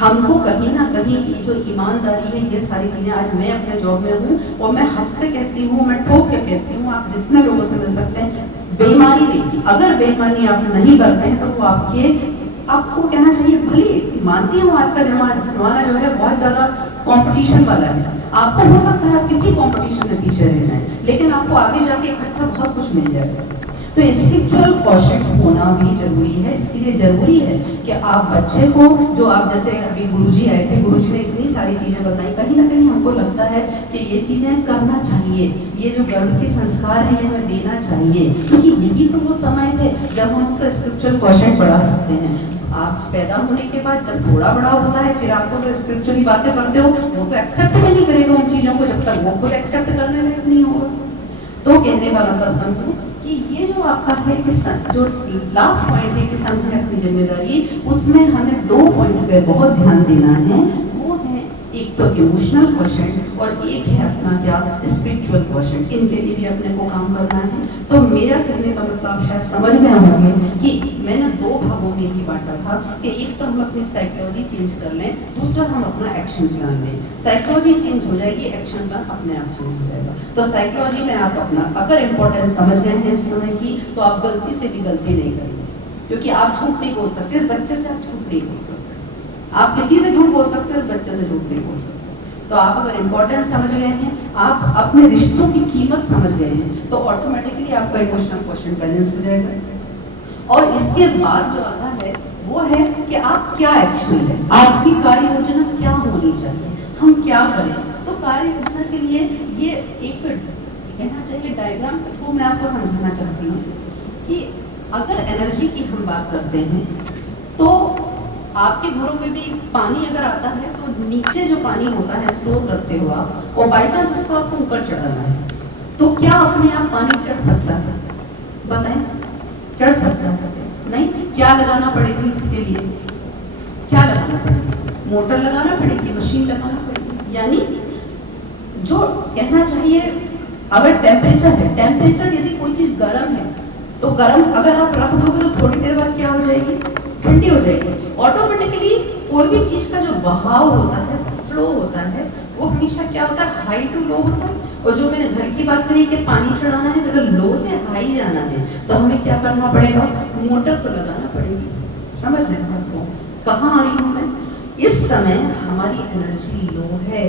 हमको कहीं ना कहीं ये जो ईमानदारी है, ये सारी चीजें, आज मैं अपने जॉब में हूँ और मैं हक से कहती हूँ, मैं ठोक के कहती हूँ, आप जितने लोगों से मिल सकते हैं, बेईमानी नहीं की। अगर बेईमानी आप नहीं करते हैं तो वो आपको कहना चाहिए, भले मानती हूँ आज का जमाना जो है बहुत ज्यादा कंपटीशन वाला है। आपको हो सकता है आप किसी कंपटीशन में पीछे रह जाएं, लेकिन आपको आगे जाके इकट्ठा बहुत कुछ मिल जाएगा। तो स्पिरिचुअल क्वेश्चन होना भी जरूरी है। इसके लिए जरूरी है कि आप बच्चे को, जो आप जैसे अभी गुरुजी आए थे, गुरुजी ने इतनी सारी चीजें बताई, कहीं ना कहीं हमको लगता है कि ये चीजें करना चाहिए, ये जो गर्भ के संस्कार है ये हमें देना चाहिए, क्योंकि यही तो वो समय है जब हम उसका स्पिरिचुअल क्वेश्चन बढ़ा सकते हैं। आप पैदा होने के बाद जब थोड़ा बड़ा होता है, फिर आपको जो स्पिरिचुअली बातें करते हो वो तो एक्सेप्ट भी नहीं करेगा उन चीजों को, जब तक वो खुद एक्सेप्ट करने में नहीं होगा। तो कहने का मतलब समझो कि ये जो आपका है कि जो लास्ट पॉइंट है कि समझे अपनी जिम्मेदारी, उसमें हमें 2 पॉइंट पे बहुत ध्यान देना है। वो है एक तो इमोशनल क्वेश्चन और एक है अपना क्या, स्पिरिचुअल क्वेश्चन। इनके लिए भी अपने को काम करना है। तो मेरा कहने का मतलब आप शायद समझ में होंगे कि मैंने 2 भागों में भी बांटा था कि एक तो हम अपनी साइकोलॉजी चेंज कर लें, दूसरा हम अपना एक्शन प्लान लें। साइकोलॉजी चेंज हो जाएगी, एक्शन प्लान अपने आप चेंज हो जाएगा। तो साइकोलॉजी में आप अपना अगर इम्पोर्टेंस समझ गए हैं इस समय की, तो आप गलती से भी गलती नहीं करेंगे, क्योंकि आप झूठ नहीं बोल सकते। इस बच्चे से आप झूठ नहीं बोल सकते, आप किसी से झूठ बोल सकते हो, इस बच्चे से झूठ नहीं बोल सकते। तो आप अगर इम्पोर्टेंस समझ गए हैं, आप अपने रिश्तों की कीमत समझ गए हैं, तो ऑटोमेटिकली आपका इमोशनल क्वेश्चन बैलेंस हो जाएगा। और इसके बाद जो आता है वो है कि आप क्या एक्शन लें, आपकी कार्य योजना क्या होनी चाहिए, हम क्या करें। तो कार्य योजना के लिए ये एक कहना चाहिए डायग्राम के थ्रू मैं आपको समझाना चाहती हूँ कि अगर एनर्जी की हम बात करते हैं तो आपके घरों में भी पानी अगर आता है तो नीचे जो पानी होता है स्टोर करते हुआ, और बाई चांस उसको आपको ऊपर चढ़ाना है, तो क्या अपने आप पानी चढ़ सकता है? बताएं, चढ़ सकता है? नहीं। क्या लगाना पड़ेगी उसके लिए? क्या लगाना पड़ेगी? मोटर लगाना पड़ेगी, मशीन लगाना पड़ेगी। यानी जो कहना चाहिए, अगर टेम्परेचर है, टेम्परेचर यदि कोई चीज गर्म है तो गर्म अगर आप रख दोगे तो थोड़ी देर बाद क्या हो जाएगी? ठंडी हो जाएगी। ऑटोमेटिकली कोई भी चीज का जो बहाव होता है, फ्लो होता है, वो हमेशा क्या होता है? हाई टू लो होता है। और जो मैंने घर की बात करी कि पानी चढ़ाना है, अगर लो से हाई जाना है तो हमें क्या करना पड़ेगा? मोटर तो लगाना पड़ेगी। समझ रहे हैं बात को? कहाँ आ रही हूँ मैं? इस समय हमारी एनर्जी लो है,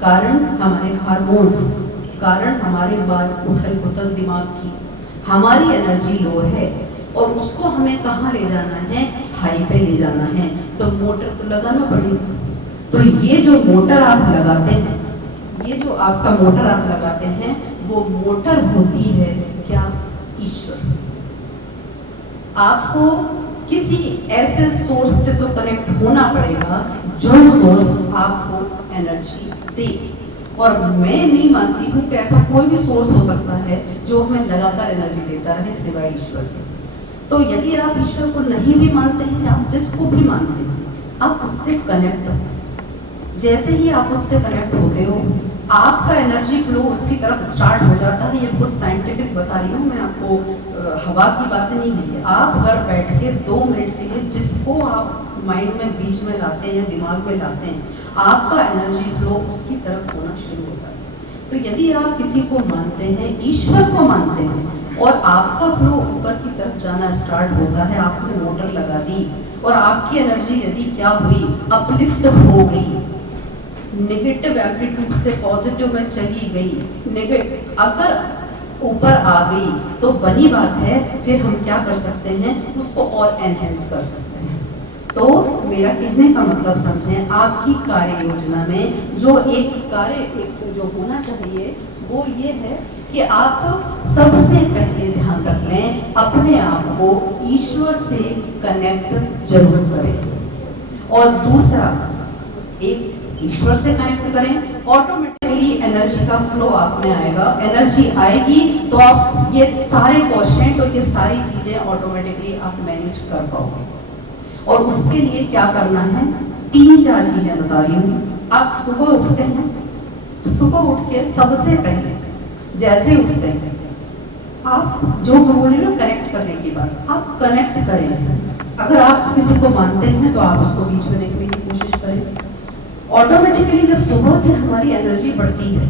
कारण हमारे हार्मोन्स, कारण हमारे उथल पुथल दिमाग की, हमारी एनर्जी लो है, और उसको हमें कहाँ ले जाना है? हाई पे ले जाना है, तो मोटर तो लगाना पड़ेगा। तो ये जो मोटर आप लगाते हैं, ये जो आपका मोटर आप लगाते हैं, वो मोटर होती है क्या? ईश्वर। आपको किसी ऐसे सोर्स से तो कनेक्ट होना पड़ेगा जो सोर्स आपको एनर्जी दे। और मैं नहीं मानती हूँ कि ऐसा कोई भी सोर्स हो सकता है जो हमें लगातार एनर्जी देता रहे सिवाय ईश्वर के। तो यदि आप ईश्वर को नहीं भी मानते हैं, आप जिसको भी मानते हैं, आप उससे कनेक्ट हो। जैसे ही आप उससे कनेक्ट होते हो, आपका एनर्जी फ्लो उसकी तरफ स्टार्ट हो जाता है। ये कुछ साइंटिफिक बता रही हूँ मैं आपको, हवा की बातें नहीं है। आप अगर बैठ के 2 मिनट के लिए जिसको आप माइंड में बीच में लाते हैं, दिमाग में लाते हैं, आपका एनर्जी फ्लो उसकी तरफ होना शुरू हो जाता है। तो यदि आप किसी को मानते हैं, ईश्वर को मानते हैं, और आपका फ्लो ऊपर की तरफ जाना स्टार्ट होता है, आपने मोटर लगा दी और आपकी एनर्जी यदि क्या हुई? अपलिफ्ट हो गई, नेगेटिव एम्पलीट्यूड से पॉजिटिव में चली गई, नेगेटिव अगर ऊपर आ गई तो बनी बात है, फिर हम क्या कर सकते हैं? उसको और एनहेंस कर सकते हैं। तो मेरा कहने का मतलब समझें, आपकी कार्य योजना में जो एक कार्य जो होना चाहिए वो ये है कि आप सबसे पहले ध्यान रख लें, अपने आप को ईश्वर से कनेक्ट जरूर करें। और दूसरा, एक ईश्वर से कनेक्ट करें, ऑटोमेटिकली एनर्जी का फ्लो आप में आएगा। एनर्जी आएगी तो आप ये सारे क्वेश्चन और ये सारी चीजें ऑटोमेटिकली आप मैनेज कर पाओगे। और उसके लिए क्या करना है? 3-4 चीजें बता रही हूँ। आप सुबह उठते हैं, सुबह उठ के सबसे पहले जैसे उठते हैं, आप जो बोले ना कनेक्ट करने की बात, आप कनेक्ट करें। अगर आप किसी को मानते हैं तो आप उसको बीच में देखने की कोशिश करें। ऑटोमेटिकली जब सुबह से हमारी एनर्जी बढ़ती है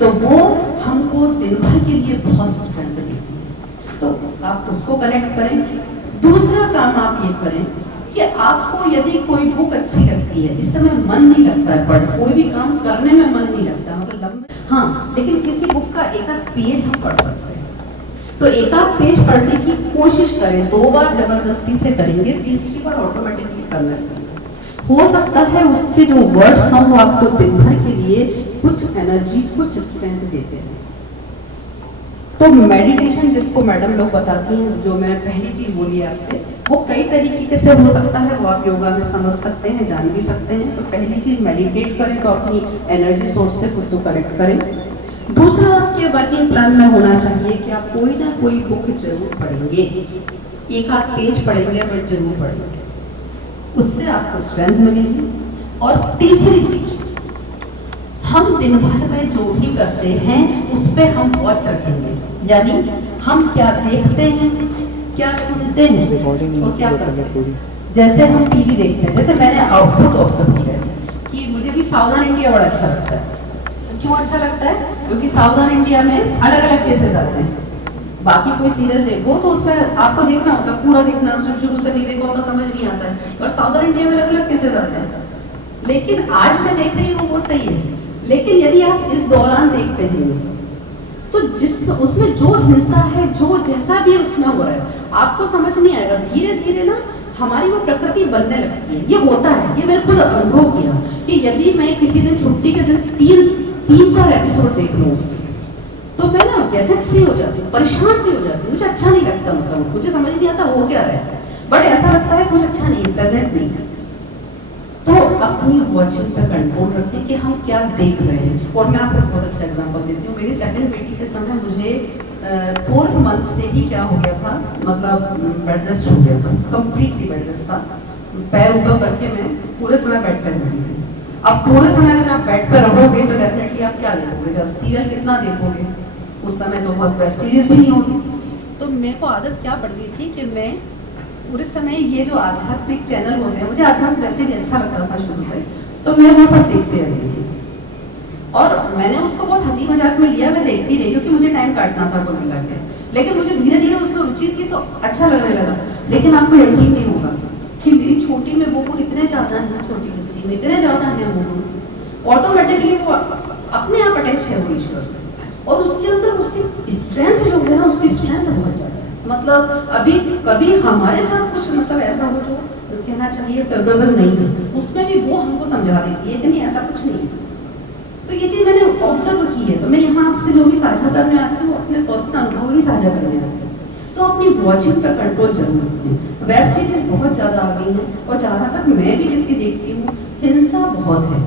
तो वो हमको दिन भर के लिए बहुत स्ट्रेंथ देती है। तो आप उसको कनेक्ट करें। दूसरा काम आप ये करें कि आपको यदि कोई बुक अच्छी लगती है, इस समय मन नहीं लगता है, बट कोई भी काम करने में मन नहीं लगता, मतलब लंबे, हाँ, लेकिन किसी बुक का एक आध पेज हम पढ़ सकते हैं। तो एक आध पेज पढ़ने की कोशिश करें। 2 बार जबरदस्ती से करेंगे, तीसरी बार ऑटोमेटिकली करना है। हो सकता है उसके जो वर्ड्स हों वो आपको दिन भर के लिए कुछ एनर्जी, कुछ स्ट्रेंथ देते हैं। तो मेडिटेशन जिसको मैडम लोग बताती हैं, जो मैंने पहली चीज बोली आपसे, वो कई तरीके से हो सकता है। वो आप योगा में समझ सकते हैं, जान भी सकते हैं। तो पहली चीज मेडिटेट करें, तो अपनी एनर्जी सोर्स से खुद को कनेक्ट करें। दूसरा, आपके वर्किंग प्लान में होना चाहिए कि आप कोई ना कोई बुक जरूर पढ़ेंगे, एक आध पेज पढ़ेंगे, बट जरूर पढ़ेंगे, उससे आपको स्ट्रेंथ मिलेगी। और तीसरी चीज, हम दिन भर में जो भी करते हैं उस पर हम वॉच रखेंगे। यानी हम क्या देखते हैं, क्या सुनते हैं और क्या करते हैं। जैसे हम टीवी देखते हैं, जैसे मैंने खुद ऑब्जर्व किया है कि मुझे भी सावधान इंडिया बड़ा अच्छा लगता है। क्यों अच्छा लगता है? क्योंकि सावधान इंडिया में अलग अलग केसेस आते हैं। बाकी कोई सीरियल देखो तो उसमें आपको देखना होता है, पूरा देखना, शुरू से नहीं देखा होता समझ नहीं आता है। और सावधान इंडिया में अलग अलग केसेस आते हैं। लेकिन आज मैं देख रही हूँ वो सही है, लेकिन यदि आप इस दौरान देखते हैं तो जिसमें उसमें जो हिंसा है, जो जैसा भी उसमें हो रहा है, आपको समझ नहीं आएगा। धीरे धीरे ना हमारी वो प्रकृति बनने लगती है। ये होता है, ये मैंने खुद अनुभव किया कि यदि मैं किसी दिन छुट्टी के दिन 3-4 एपिसोड देख लूँ उसके, तो मैं ना व्यथित सी हो जाती हूँ, परेशान सी हो जाती हूँ। मुझे अच्छा नहीं लगता, मतलब मुझे समझ नहीं आता हो क्या रहा है, बट ऐसा लगता है कुछ अच्छा नहीं, प्लेजेंट नहीं है। तो अपनी वॉचिंग पर कंट्रोल रखें कि हम क्या देख रहे हैं। और मैं आपको एक बहुत अच्छा एग्जांपल देती हूँ। मेरी सेकंड बेटी के समय मुझे 4th मंथ से ही क्या हो गया था, मतलब बेड रेस्ट हो गया था, कंप्लीटली बेड रेस्ट था। पैर ऊपर करके मैं पूरे समय बेड पर बैठी थी। अब पूरे समय अगर आप बेड पर रहोगे तो डेफिनेटली आप क्या देखोगे, जब सीरियल कितना देखोगे, उस समय तो बहुत वेब सीरीज भी नहीं होती। तो मेरे को आदत क्या पड़ गई थी कि मैं पूरे समय ये जो आध्यात्मिक चैनल होते हैं, मुझे आध्यात्म वैसे भी अच्छा लगता था शुरू से, तो मैं वो सब देखते रहती थी। और मैंने उसको बहुत हंसी मजाक में लिया, मैं देखती रही क्योंकि मुझे टाइम काटना था कुल मिला के। लेकिन मुझे धीरे धीरे उसमें रुचि थी तो अच्छा लगने लगा। लेकिन आपको यकीन नहीं होगा कि मेरी छोटी में वो गुण इतने ज़्यादा हैं, छोटी बच्ची में इतने ज़्यादा हैं वो गुण, ऑटोमेटिकली वो अपने आप अटैच है वो ईश्वर से। और उसके अंदर उसकी स्ट्रेंथ जो है ना, उसकी स्ट्रेंथ बहुत ज़्यादा है। मतलब अभी कभी हमारे साथ कुछ मतलब ऐसा हो जो कहना चाहिए फेवरेबल नहीं है, उसमें भी वो हमको समझा देती है कि नहीं ऐसा कुछ नहीं है। तो ये चीज़ मैंने ऑब्जर्व की है। तो मैं यहाँ आपसे जो भी साझा करने आती हूँ अपने पर्सनल अनुभव ही साझा करने आती हूँ। तो अपनी वॉचिंग पर कंट्रोल जरूर रखें। वेब सीरीज बहुत ज़्यादा आ गई हैं और जहाँ तक मैं भी जितनी देखती हूँ, हिंसा बहुत है,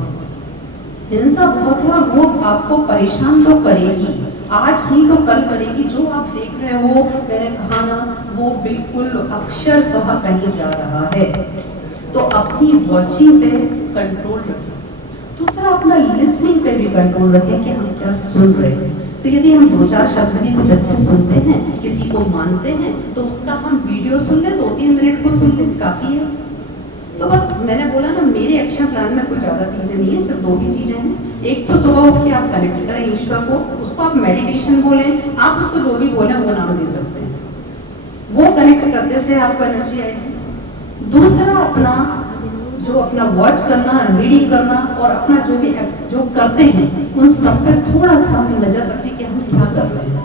हिंसा बहुत है। और वो आपको परेशान तो करेगी, आज नहीं तो कल करेगी। जो आप देख रहे हो, मैंने कहा ना, वो बिल्कुल अक्षरशः कहीं जा रहा है। तो अपनी वॉचिंग पे कंट्रोल रखें। दूसरा, अपना लिसनिंग पे भी कंट्रोल रखें कि हम क्या सुन रहे हैं। तो यदि हम 2-4 शब्द भी कुछ अच्छे सुनते हैं, किसी को मानते हैं, तो उसका हम वीडियो सुन लें, 2-3 मिनट को सुन लें, काफ़ी है। तो बस मैंने बोला ना, मेरे एक्शन प्लान में कोई ज़्यादा चीज़ें नहीं है, सिर्फ 2 ही चीज़ें हैं। एक तो सुबह उठ के आप कनेक्ट करें ईश्वर को, उसको आप मेडिटेशन बोलें, आप उसको जो भी बोलें वो नाम दे सकते हैं, वो कनेक्ट करने से आपको एनर्जी आएगी। दूसरा, अपना जो अपना वॉच करना, रीडिंग करना और अपना जो करते हैं उन सब पर थोड़ा सा नजर रखें कि हम क्या कर रहे हैं।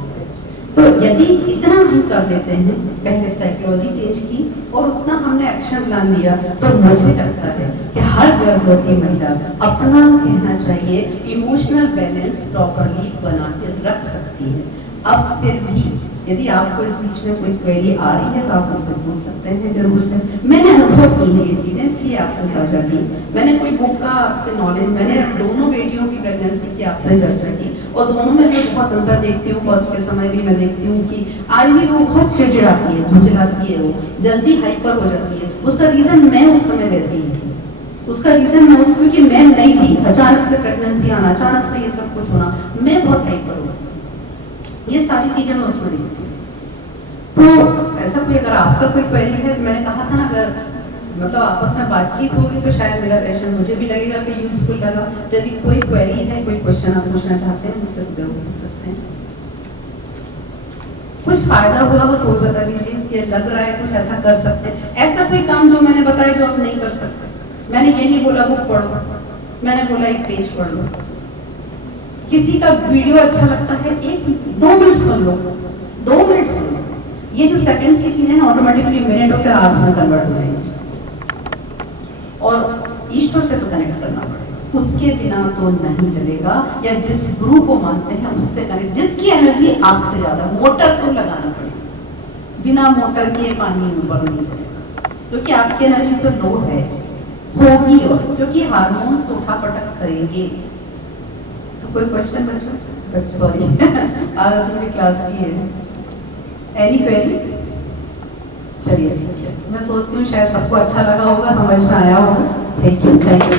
तो यदि इतना हम कर लेते हैं, पहले साइकोलॉजी चेंज की और उतना हमने एक्शन प्लान लिया, तो मुझे लगता है कि हर गर्भवती महिला अपना कहना चाहिए इमोशनल बैलेंस प्रॉपरली बना के रख सकती है। अब फिर भी यदि आपको इस बीच में कोई क्वेरी आ रही है तो आप मुझसे पूछ सकते हैं जरूर से। मैंने अनुभव की है ये चीज़ें, इसलिए आपसे साझा की। मैंने कोई बुक का आपसे नॉलेज, मैंने दोनों बेटियों की प्रेगनेंसी की आपसे चर्चा की और दोनों में मैं बहुत अंतर देखती हूँ। फर्स्ट के समय भी मैं देखती हूँ कि आज भी वो बहुत चिड़चिड़ाती है, झुंझलाती है, वो जल्दी हाइपर हो जाती है। उसका रीज़न मैं उस समय वैसी ही थी, उसका रीज़न मैं उसमें कि मैं नहीं थी, अचानक से प्रेगनेंसी आना, अचानक से ये सब कुछ होना, मैं बहुत हाइपर हो गई। ये सारी चीज़ें मैं उसमें देखती हूँ। तो ऐसा कोई अगर आपका कोई क्वेरी है, मैंने कहा था ना, अगर मतलब आपस में बातचीत होगी तो शायद मेरा सेशन मुझे भी लगेगा कि यूजफुल लगा। तो यदि कोई क्वेरी है, कोई क्वेश्चन आप पूछना चाहते हैं, मुझसे जरूर पूछ सकते हैं। कुछ फायदा हुआ वो तो बता दीजिए कि लग रहा है कुछ ऐसा कर सकते हैं। ऐसा कोई काम जो मैंने बताया जो आप नहीं कर सकते। मैंने ये नहीं बोला बुक पढ़ो, मैंने बोला एक पेज पढ़ लो। किसी का वीडियो अच्छा लगता है, 1-2 मिनट सुन लो, 2 मिनट सुन लो। ये जो सेकंड्स की चीजें ऑटोमेटिकली मिनट और फिर आवर्स में कन्वर्ट हो जाएंगी। और ईश्वर से तो कनेक्ट करना पड़ेगा, उसके बिना तो नहीं चलेगा। या जिस गुरु को मानते हैं उससे कनेक्ट, जिसकी एनर्जी आपसे ज्यादा, मोटर तो लगाना पड़ेगा, बिना मोटर के पानी ऊपर नहीं चलेगा, क्योंकि आपकी एनर्जी तो लो है, होगी, और क्योंकि हार्मोन्स तो उठा पटक करेंगे। तो कोई क्वेश्चन बच्चों? सॉरी आज मुझे क्लास की है। Any query? चलिए ठीक है, मैं सोचती हूँ शायद सबको अच्छा लगा होगा, समझ में आया होगा। Thank you, thank you.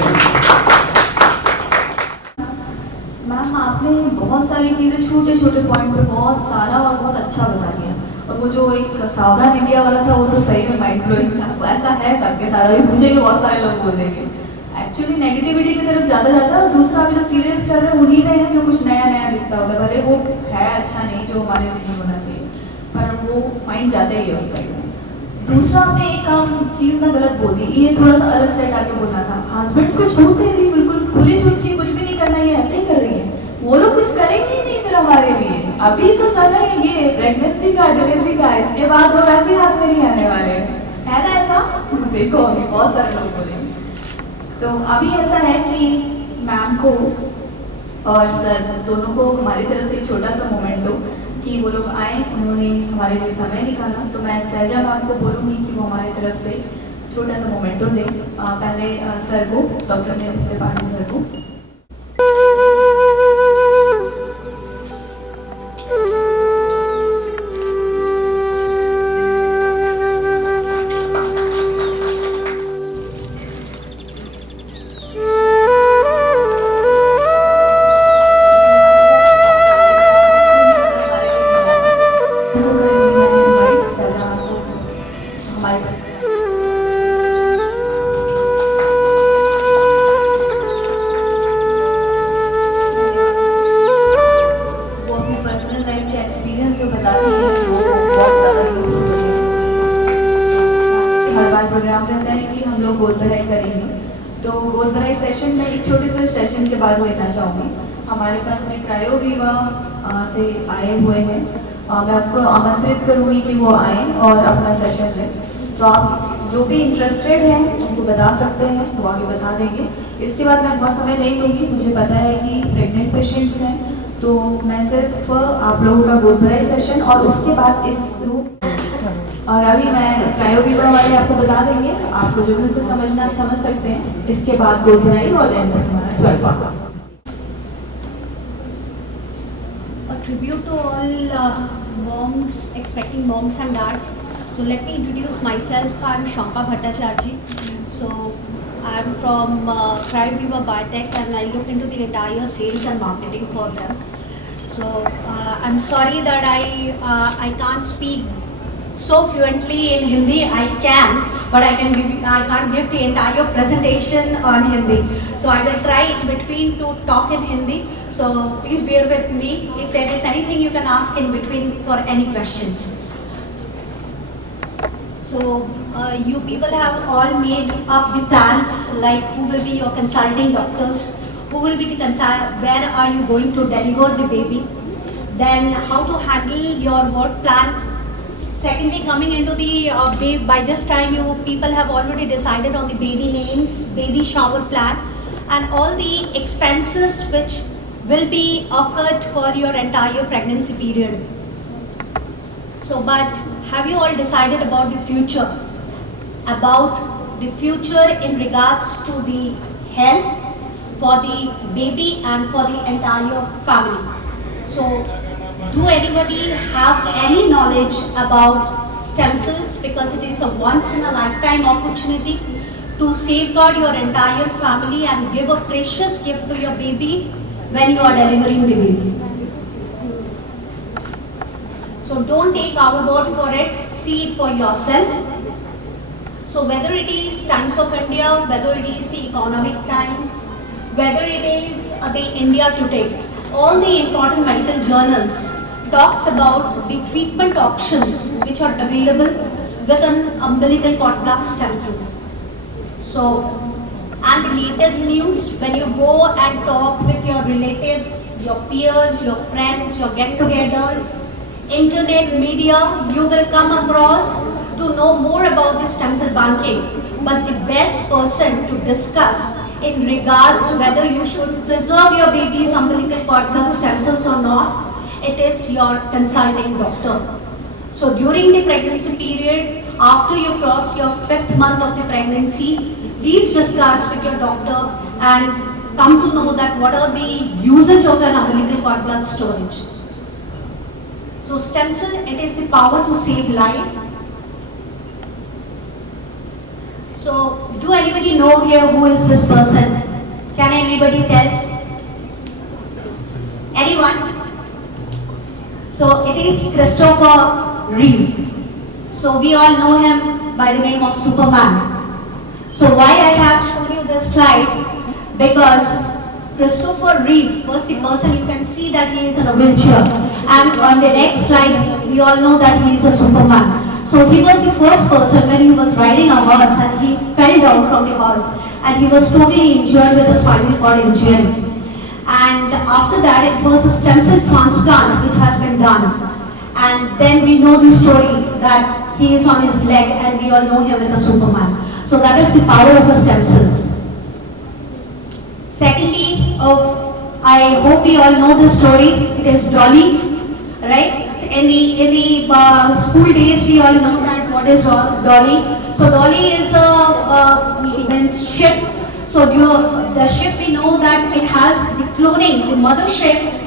Ma'am, आपने बहुत सारी चीज़ें छोटे छोटे पॉइंट पे बहुत सारा और बहुत अच्छा बता दिया। और वो जो एक सावधान इंडिया वाला था, वो तो सही में माइंड ब्लोइंग था। ऐसा है सबके साथ, अभी मुझे भी बहुत सारे लोग बोल देंगे। एक्चुअली नेगेटिविटी की तरफ ज़्यादा जाता है। और दूसरा, अभी जो सीरियल्स चल रहे हैं उन्हीं में है जो कुछ नया नया दिखता होता है, भले वो है अच्छा नहीं जो हमारे लिए नहीं होना चाहिए, पर वो माइंड जाता ही है उस साइड में। दूसरा, आपने एक काम चीज़ ना गलत बोल दी, ये थोड़ा सा अलग साइड आके बोलना था। हस्बैंड्स को छूट दे दी, बिल्कुल खुले छूट के, कुछ भी नहीं करना, ये ऐसे ही कर रही है, वो लोग कुछ करेंगे ही नहीं फिर हमारे लिए। अभी तो समय ये प्रेगनेंसी का, डिलीवरी का, इसके बाद वो वैसे हाथ में नहीं आने वाले, है ना ऐसा? देखो अभी बहुत सारे लोग बोलेंगे। तो अभी ऐसा है कि मैम को और सर दोनों को हमारी तरफ से एक छोटा सा मोमेंट हो कि वो लोग आए, उन्होंने हमारे लिए समय निकाला। तो मैं सहजा मैम को बोलूँगी कि वो हमारी तरफ से छोटा सा मोमेंटो दें। पहले सर को, डॉक्टर ने त्रिपाठी सर को। प्रोग्राम रहता है कि हम लोग गोद भराई करेंगे, तो गोद भराई सेशन में एक छोटे से सेशन के बाद लेना चाहूँगी। हमारे पास में क्रायो विवा से आए हुए हैं, मैं आपको आमंत्रित करूँगी कि वो आए और अपना सेशन लें। तो आप जो भी इंटरेस्टेड हैं उनको बता सकते हैं, वो आगे बता देंगे। इसके बाद मैं बहुत समय नहीं लूँगी, मुझे पता है कि प्रेग्नेंट पेशेंट्स हैं, तो मैं सिर्फ आप लोगों का गोद भराई सेशन और उसके बाद इस रूप और अभी मैं क्रायो विवा वाले आपको बता देंगे, आपको जो भी उनसे समझना आप समझ सकते हैं। इसके बाद गोद भराई और देन हमारा स्वयंपाक। A tribute to all moms, expecting moms and dad. So let me introduce myself. I'm Shampa Bhattacharjee. So I'm from Cryo Viva Biotech, and I look into the entire sales and marketing for them. So I'm sorry that I can't speak so fluently in Hindi. I can, but I can't give the entire presentation on Hindi. So I will try in between to talk in Hindi. So please bear with me. If there is anything you can ask in between for any questions. So you people have all made up the plans, like who will be your consulting doctors, who will be the where are you going to deliver the baby, then how to handle your work plan. Secondly, coming into the by this time you people have already decided on the baby names, baby shower plan, and all the expenses which will be occurred for your entire pregnancy period. So, but have you all decided about the future? About the future in regards to the health for the baby and for the entire family. So, do anybody have any knowledge about stem cells? Because it is a once in a lifetime opportunity to safeguard your entire family and give a precious gift to your baby when you are delivering the baby. So don't take our word for it, see it for yourself. So whether it is Times of India, whether it is the Economic Times, whether it is the India Today, all the important medical journals talks about the treatment options which are available with an umbilical cord blood stem cells. So, and the latest news, when you go and talk with your relatives, your peers, your friends, your get-togethers, internet media, you will come across to know more about the stem cell banking. But the best person to discuss in regards whether you should preserve your baby's umbilical cord blood stem cells or not, it is your consulting doctor. So during the pregnancy period, after you cross your 5th month of the pregnancy, please discuss with your doctor and come to know that what are the usage of an umbilical cord blood storage. So stem cell, it is the power to save life. So do anybody know here who is this person? Can anybody tell? Anyone? So it is Christopher Reeve. So we all know him by the name of Superman. So why I have shown you this slide? Because Christopher Reeve was the person, you can see that he is in a wheelchair. And on the next slide, we all know that he is a Superman. So he was the first person when he was riding a horse and he fell down from the horse and he was totally injured with a spinal cord injury. And after that, it was a stem cell transplant which has been done. And then we know the story that he is on his leg and we all know him with a Superman. So that is the power of the stem cells. Secondly, I hope we all know this story. It is Dolly, right? In the school days, we all know that what is Dolly. So Dolly is a means ship. So the ship, we know that it has the cloning, the mothership.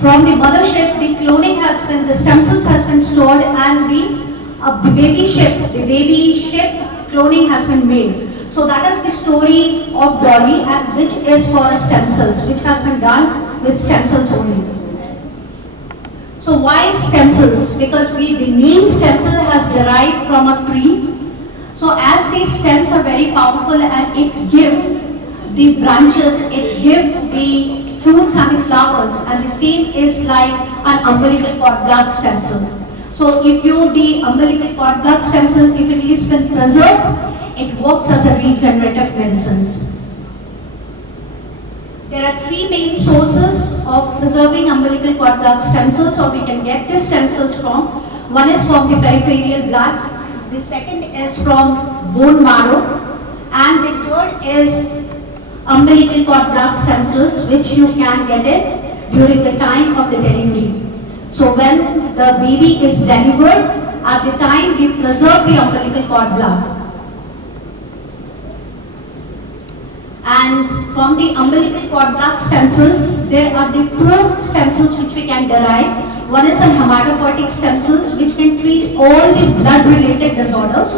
From the mothership, the cloning has been, the stem cells has been stored, and the baby ship cloning has been made. So that is the story of Dolly, and which is for stem cells, which has been done with stem cells only. So why stem cells? Because the name stem cell has derived from a tree. So as these stems are very powerful and it give the branches, it give the fruits and the flowers, and the same is like an umbilical cord blood stem cells. So if the umbilical cord blood stem cell, if it is been preserved, it works as a regenerative medicines. There are three main sources of preserving umbilical cord blood stem cells, or we can get the stem cells from. One is from the peripheral blood, the second is from bone marrow, and the third is umbilical cord blood stem cells, which you can get it during the time of the delivery. So when the baby is delivered, at the time we preserve the umbilical cord blood. And from the umbilical cord blood stem cells, there are the two stem cells which we can derive. One is a hematopoietic stem cells, which can treat all the blood related disorders,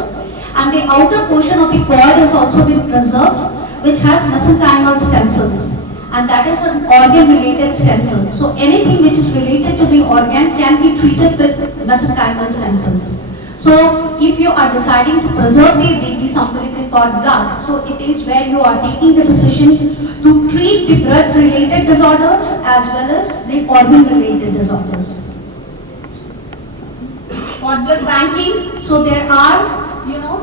and the outer portion of the cord has also been preserved, which has mesenchymal stem cells, and that is an organ related stem cells. So anything which is related to the organ can be treated with mesenchymal stem cells. So if you are deciding to preserve the baby's umbilical cord blood, so it is where you are taking the decision to treat the blood related disorders as well as the organ related disorders. Cord blood banking, so there are,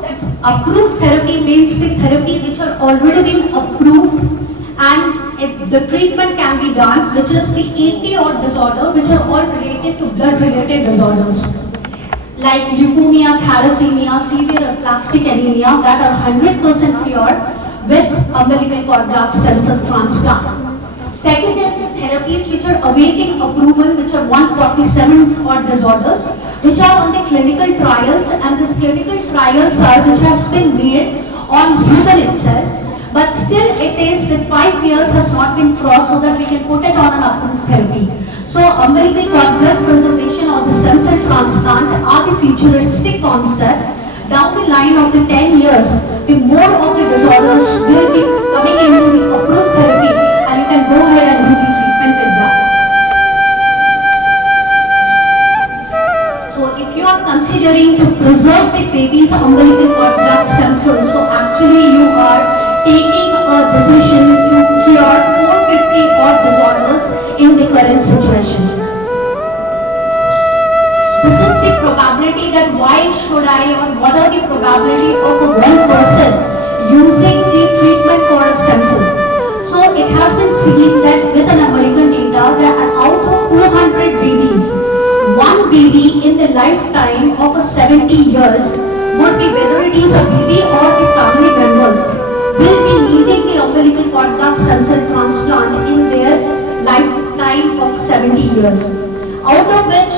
that approved therapy means the therapy which are already been approved, and the treatment can be done, which is the 80-odd disorder, which are all related to blood related disorders like leukemia, thalassemia, severe aplastic anemia, that are 100% cured with umbilical cord blood stem cell transplant. Second is the therapies which are awaiting approval, which are 147 odd disorders, which are on the clinical trials, and these clinical trials are which has been made on human itself, but still it is that 5 years has not been crossed so that we can put it on an approved therapy. So umbilical cord blood preservation or the stem cell transplant are the futuristic concept. Down the line of the 10 years, the more of the disorders will be coming into the approved therapy, and you can go ahead and do the treatment with that. So if you are considering to preserve the baby's umbilical cord blood stem cells, so actually you are taking a decision to cure 450 odd disorders in the current situation. This is the probability that why should I, or what are the probability of one person using the treatment for a stem cell. So it has been seen that with an American data that out of 200 babies, one baby in the lifetime of a 70 years would be, whether it is a baby or the family members, will be needing the umbilical cord blood stem cell transplant in their lifetime of 70 years. Out of which,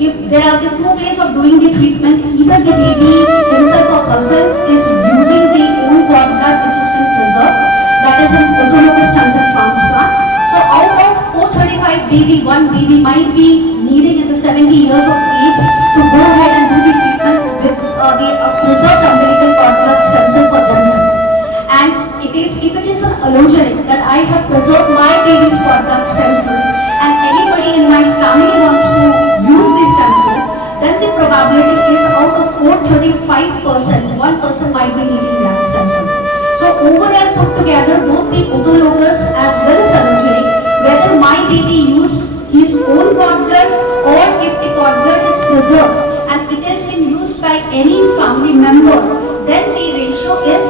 if there are the two ways of doing the treatment, either the baby himself or herself is using the own cord blood which has been preserved, that is an autologous stem cell transplant. So out of 435 baby, one baby might be needing in the 70 years of age to go ahead and do the treatment with the preserved umbilical cord blood stem cell for themselves. And it is, if it is an allogenic, that I have preserved my baby's cord blood stem cells, and anybody in my family wants to use this stem cell, then the probability is out of 435%, one person might be needing that stem cell. So overall put together, both the autologous as well as allogenic, whether my baby use his own cord blood or if the cord blood is preserved and it has been used by any family member, then the ratio is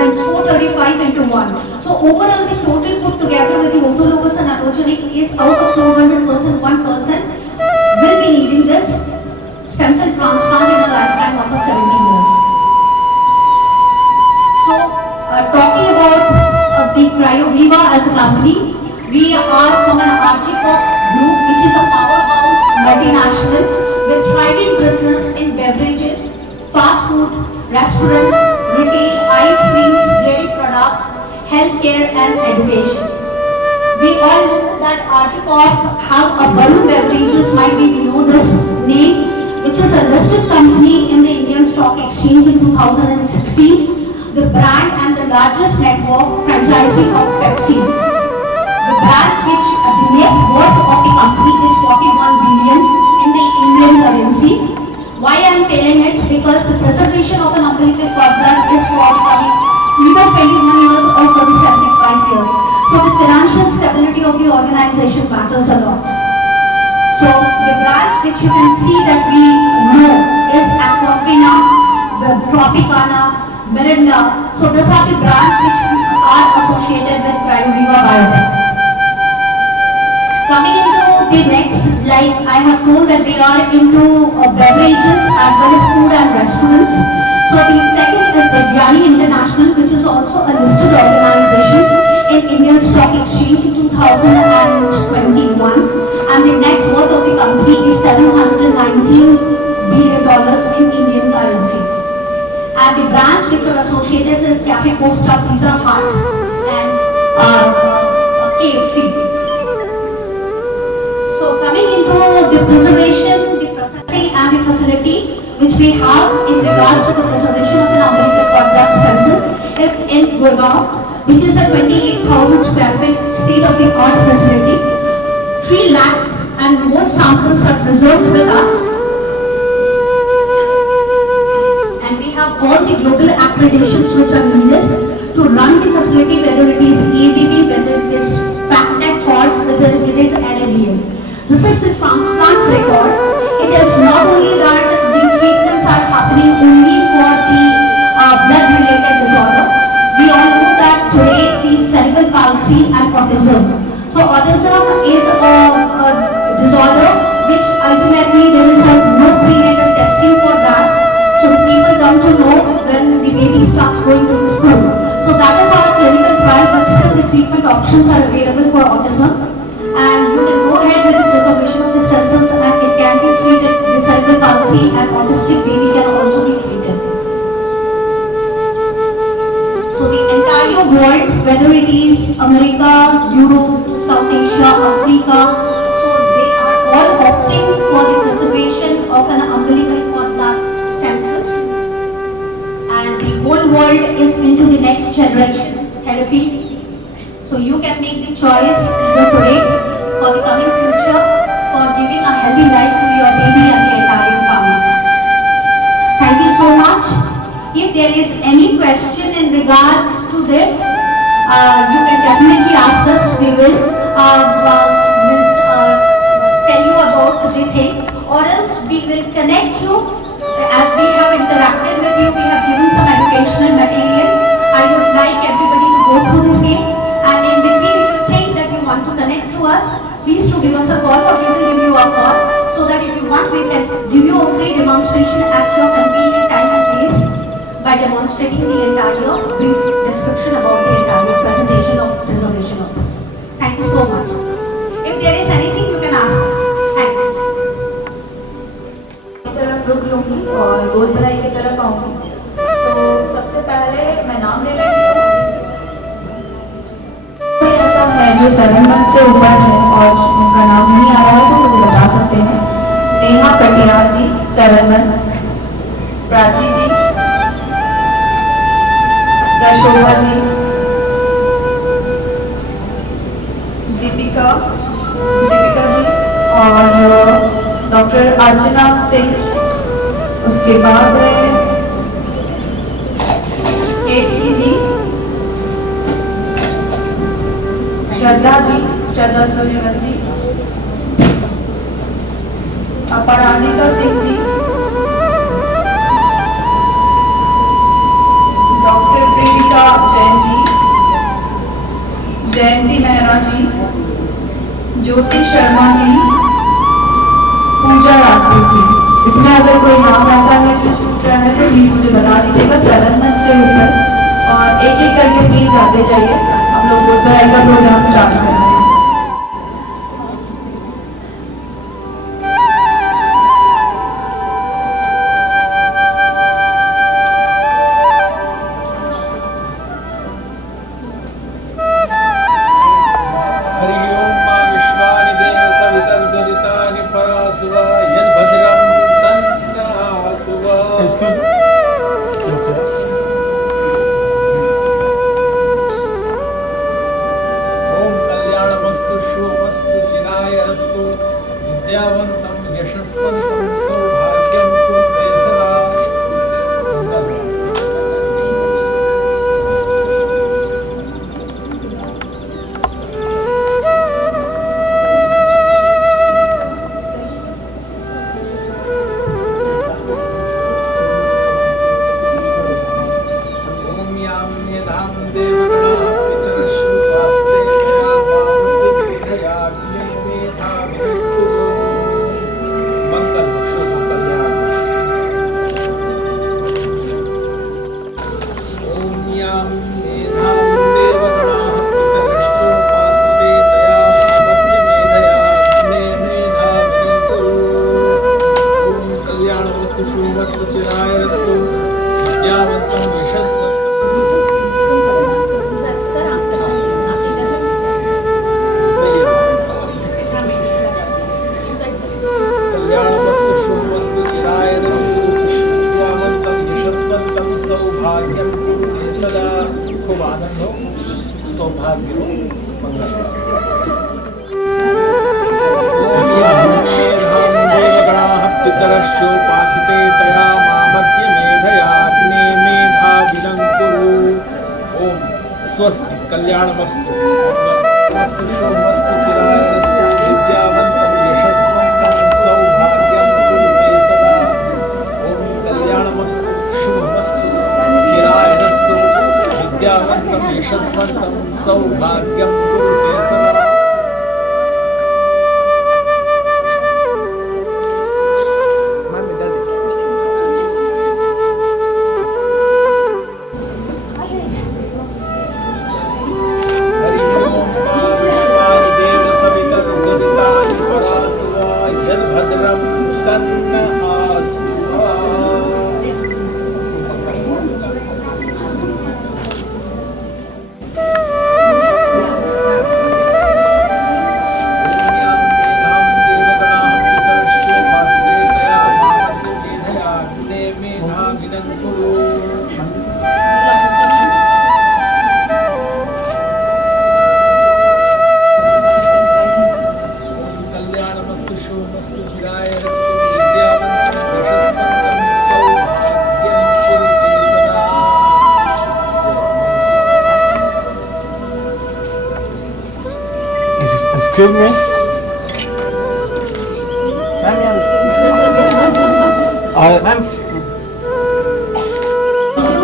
435 into 1. So overall the total put together with the autologous and allogenic is out of 200%, 1% will be needing this stem cell transplant in a lifetime of 70 years. So talking about the CryoViva as a company, we are from an RGCOP group, which is a powerhouse multinational with thriving business in beverages, fast food, restaurants, retail, ice creams, dairy products, healthcare and education. We all know that RG Corp have a Varun Beverages, might be we know this name, which is a listed company in the Indian Stock Exchange in 2016, the brand and the largest network franchising of Pepsi. The brands which the net worth of the company is 41 billion in the Indian currency. Why I am telling it? Because the preservation of an umbilical cord blood is for becoming either 21 years or for the 75 years. So the financial stability of the organization matters a lot. So the brands which you can see that we know is Aquafina, Tropicana, Mirinda. So these are the brands which are associated with Cryoviva Biotech. Coming into the next, like I have told that they are into beverages as well as food and restaurants. So the second is Devyani International, which is also a listed organization in Indian Stock Exchange in 2021, and the net worth of the company is $719 billion in Indian currency. And the brands which are associated is Cafe Costa, Pizza Hut, and KFC. So coming into the preservation, the processing and the facility which we have in regards to the preservation of an umbilical cord blood stem cell is in Gurgaon, which is a 28,000 square feet state-of-the-art facility. 3 lakh and more samples are preserved with us. And we have all the global accreditations which are needed to run the facility, whether it is ABB, whether it is FACTEC cord, whether it is NABL. This is the transplant record. It is not only that the treatments are happening only for the blood-related disorder. We all know that today the cerebral palsy and autism. So autism is a disorder which ultimately there is no prenatal testing for that. So the people come to know when the baby starts going to the school. So that is on a clinical trial, but still the treatment options are available for autism. And you can go ahead with the preservation of the stem cells and it can be treated. The cerebral palsy and autistic baby can also be treated. So the entire world, whether it is America, Europe, South Asia, Africa, so they are all opting for the preservation of an umbilical cord blood stem cells. And the whole world is into the next generation therapy. So you can make the choice either today for the coming future for giving a healthy life to your baby and the entire family. Thank you so much. If there is any question in regards to this, you can definitely ask us. We will tell you about the thing, or else we will connect you. As we have interacted with you, we have given some educational material. I would like everybody to go through the same. And in between, if you think that you want to connect to us, please to give us a call, or we will give you a call, so that if you want, we can give you a free demonstration at your convenient time and place by demonstrating the entire brief description about the entire presentation of preservation of this. Thank you so much. If there is anything, you can ask us. Thanks. की तरफ रुक लूँगी और गोद भराई की तरफ आऊँगी। तो सबसे पहले मैं नाम ले लेती हूँ। कोई ऐसा है जो 7 मंथ से ऊपर है और उनका नाम नहीं आ रहा है तो मुझे बता सकते हैं। नेहा कटियार जी 7 मंथ, प्राची जी, रशोभा जी, दीपिका जी और डॉक्टर अर्चना सिंह। उसके बाद केटी जी, श्रद्धा सूर्यवंशी, अपराजिता सिंह जी, डॉक्टर प्रीतिका जैन जी, जयंती मेहरा जी, ज्योति शर्मा जी, पूजा राठौर जी। इसमें अगर कोई नाम ऐसा है जो छूट रहा है तो प्लीज मुझे बता दीजिएगा। 7 मंथ से ऊपर, और एक एक करके प्लीज आते जाइए। हम लोग गोद भराई का प्रोग्राम स्टार्ट कर रहे हैं। मेधां देवगणाः पितरश्च उपासते तया मामद्य मेधयाग्ने मेधाभिरक्कुरु। मंगल शुभ कल्याण। ओम यां मेधां देवगणाः पितरश्च उपासते तया मामद्य मेधयाग्ने मेधाभिरक्कुरु। ओम कल्याणमस्तु शुभमस्तु चिरायस्तु विद्यावन्तं यशस्वन्तं। सर आप कल्याणमस्तु शुभमस्तु चिरायनं विद्यावन्तं यशस्वन्तं सौभाग्यं कुरुते सदा। खूब आनंद हो, सौभाग्य हो, मंगल हो। ओम यां मेधां देवगणाः पितरश्च उपासते तया मामद्य मेधयाग्ने मेधाभिरक्कुरु। ओम स्वस्ति कल्याणमस्तु मस्तु शुभमस्तु चिरायस्तु विद्यावन्तं यशस्वन्तं सौभाग्यं कुरुते सदा। ओम कल्याणमस्तु शुभमस्तु चिरायस्तु विद्यावन्तं यशस्वन्तं सौभाग्यं कुरुते सदा। हरि ओम विश्वानि देव सवितर्गदितानि परासुवा यद्भद्रं तन्न आसुवा। ओम यां मेधां देवगणाः पितरश्च उपासते तया मामद्य मेधयाग्ने मेधाभिरक्कुरु। कल्याणमस्तु शुभमस्तु चिरायस्तु विद्यावन्तं यशस्वन्तं सौभाग्यं कुरुते सदा। Excuse me? Ma'am.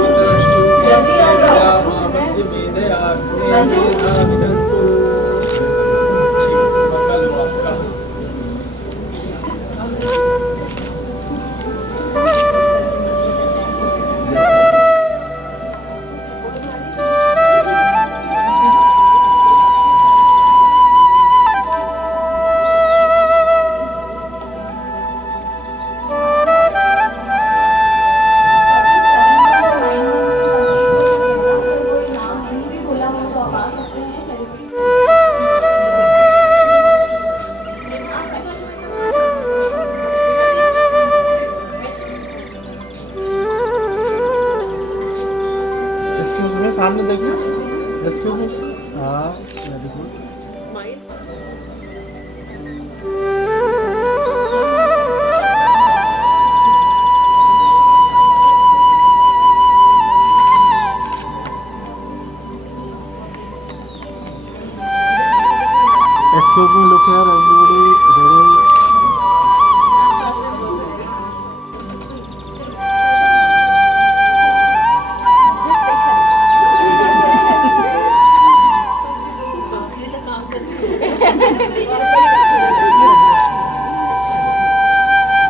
पितरश्च उपासते तया मामद्य मेधयाग्ने मेधाभिरक्कुरु। ठीक, मंगल हो आपका। कोई नाम नहीं भी बोला हो तो आप आ सकते हैं। Excuse me, सामने देखना। Excuse me. हाँ, very good. Excuse me, look here, everybody. Ready?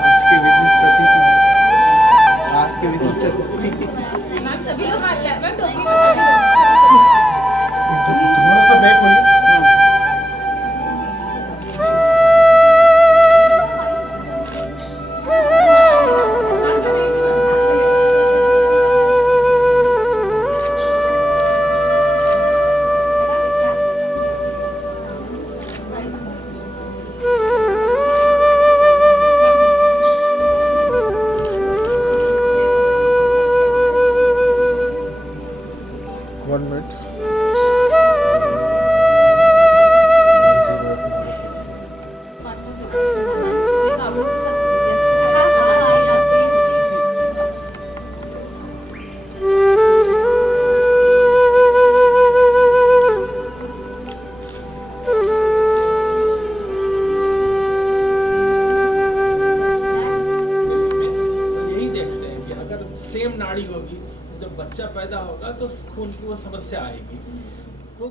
आज के विशिष्ट अतिथि। आज के विशिष्ट अतिथि। सभी लोग आ गए मैम, टोपी में सभी लोग। थोड़ा सा बैक होइए। बच्चा पैदा होगा तो खून की वो समस्या आएगी। तो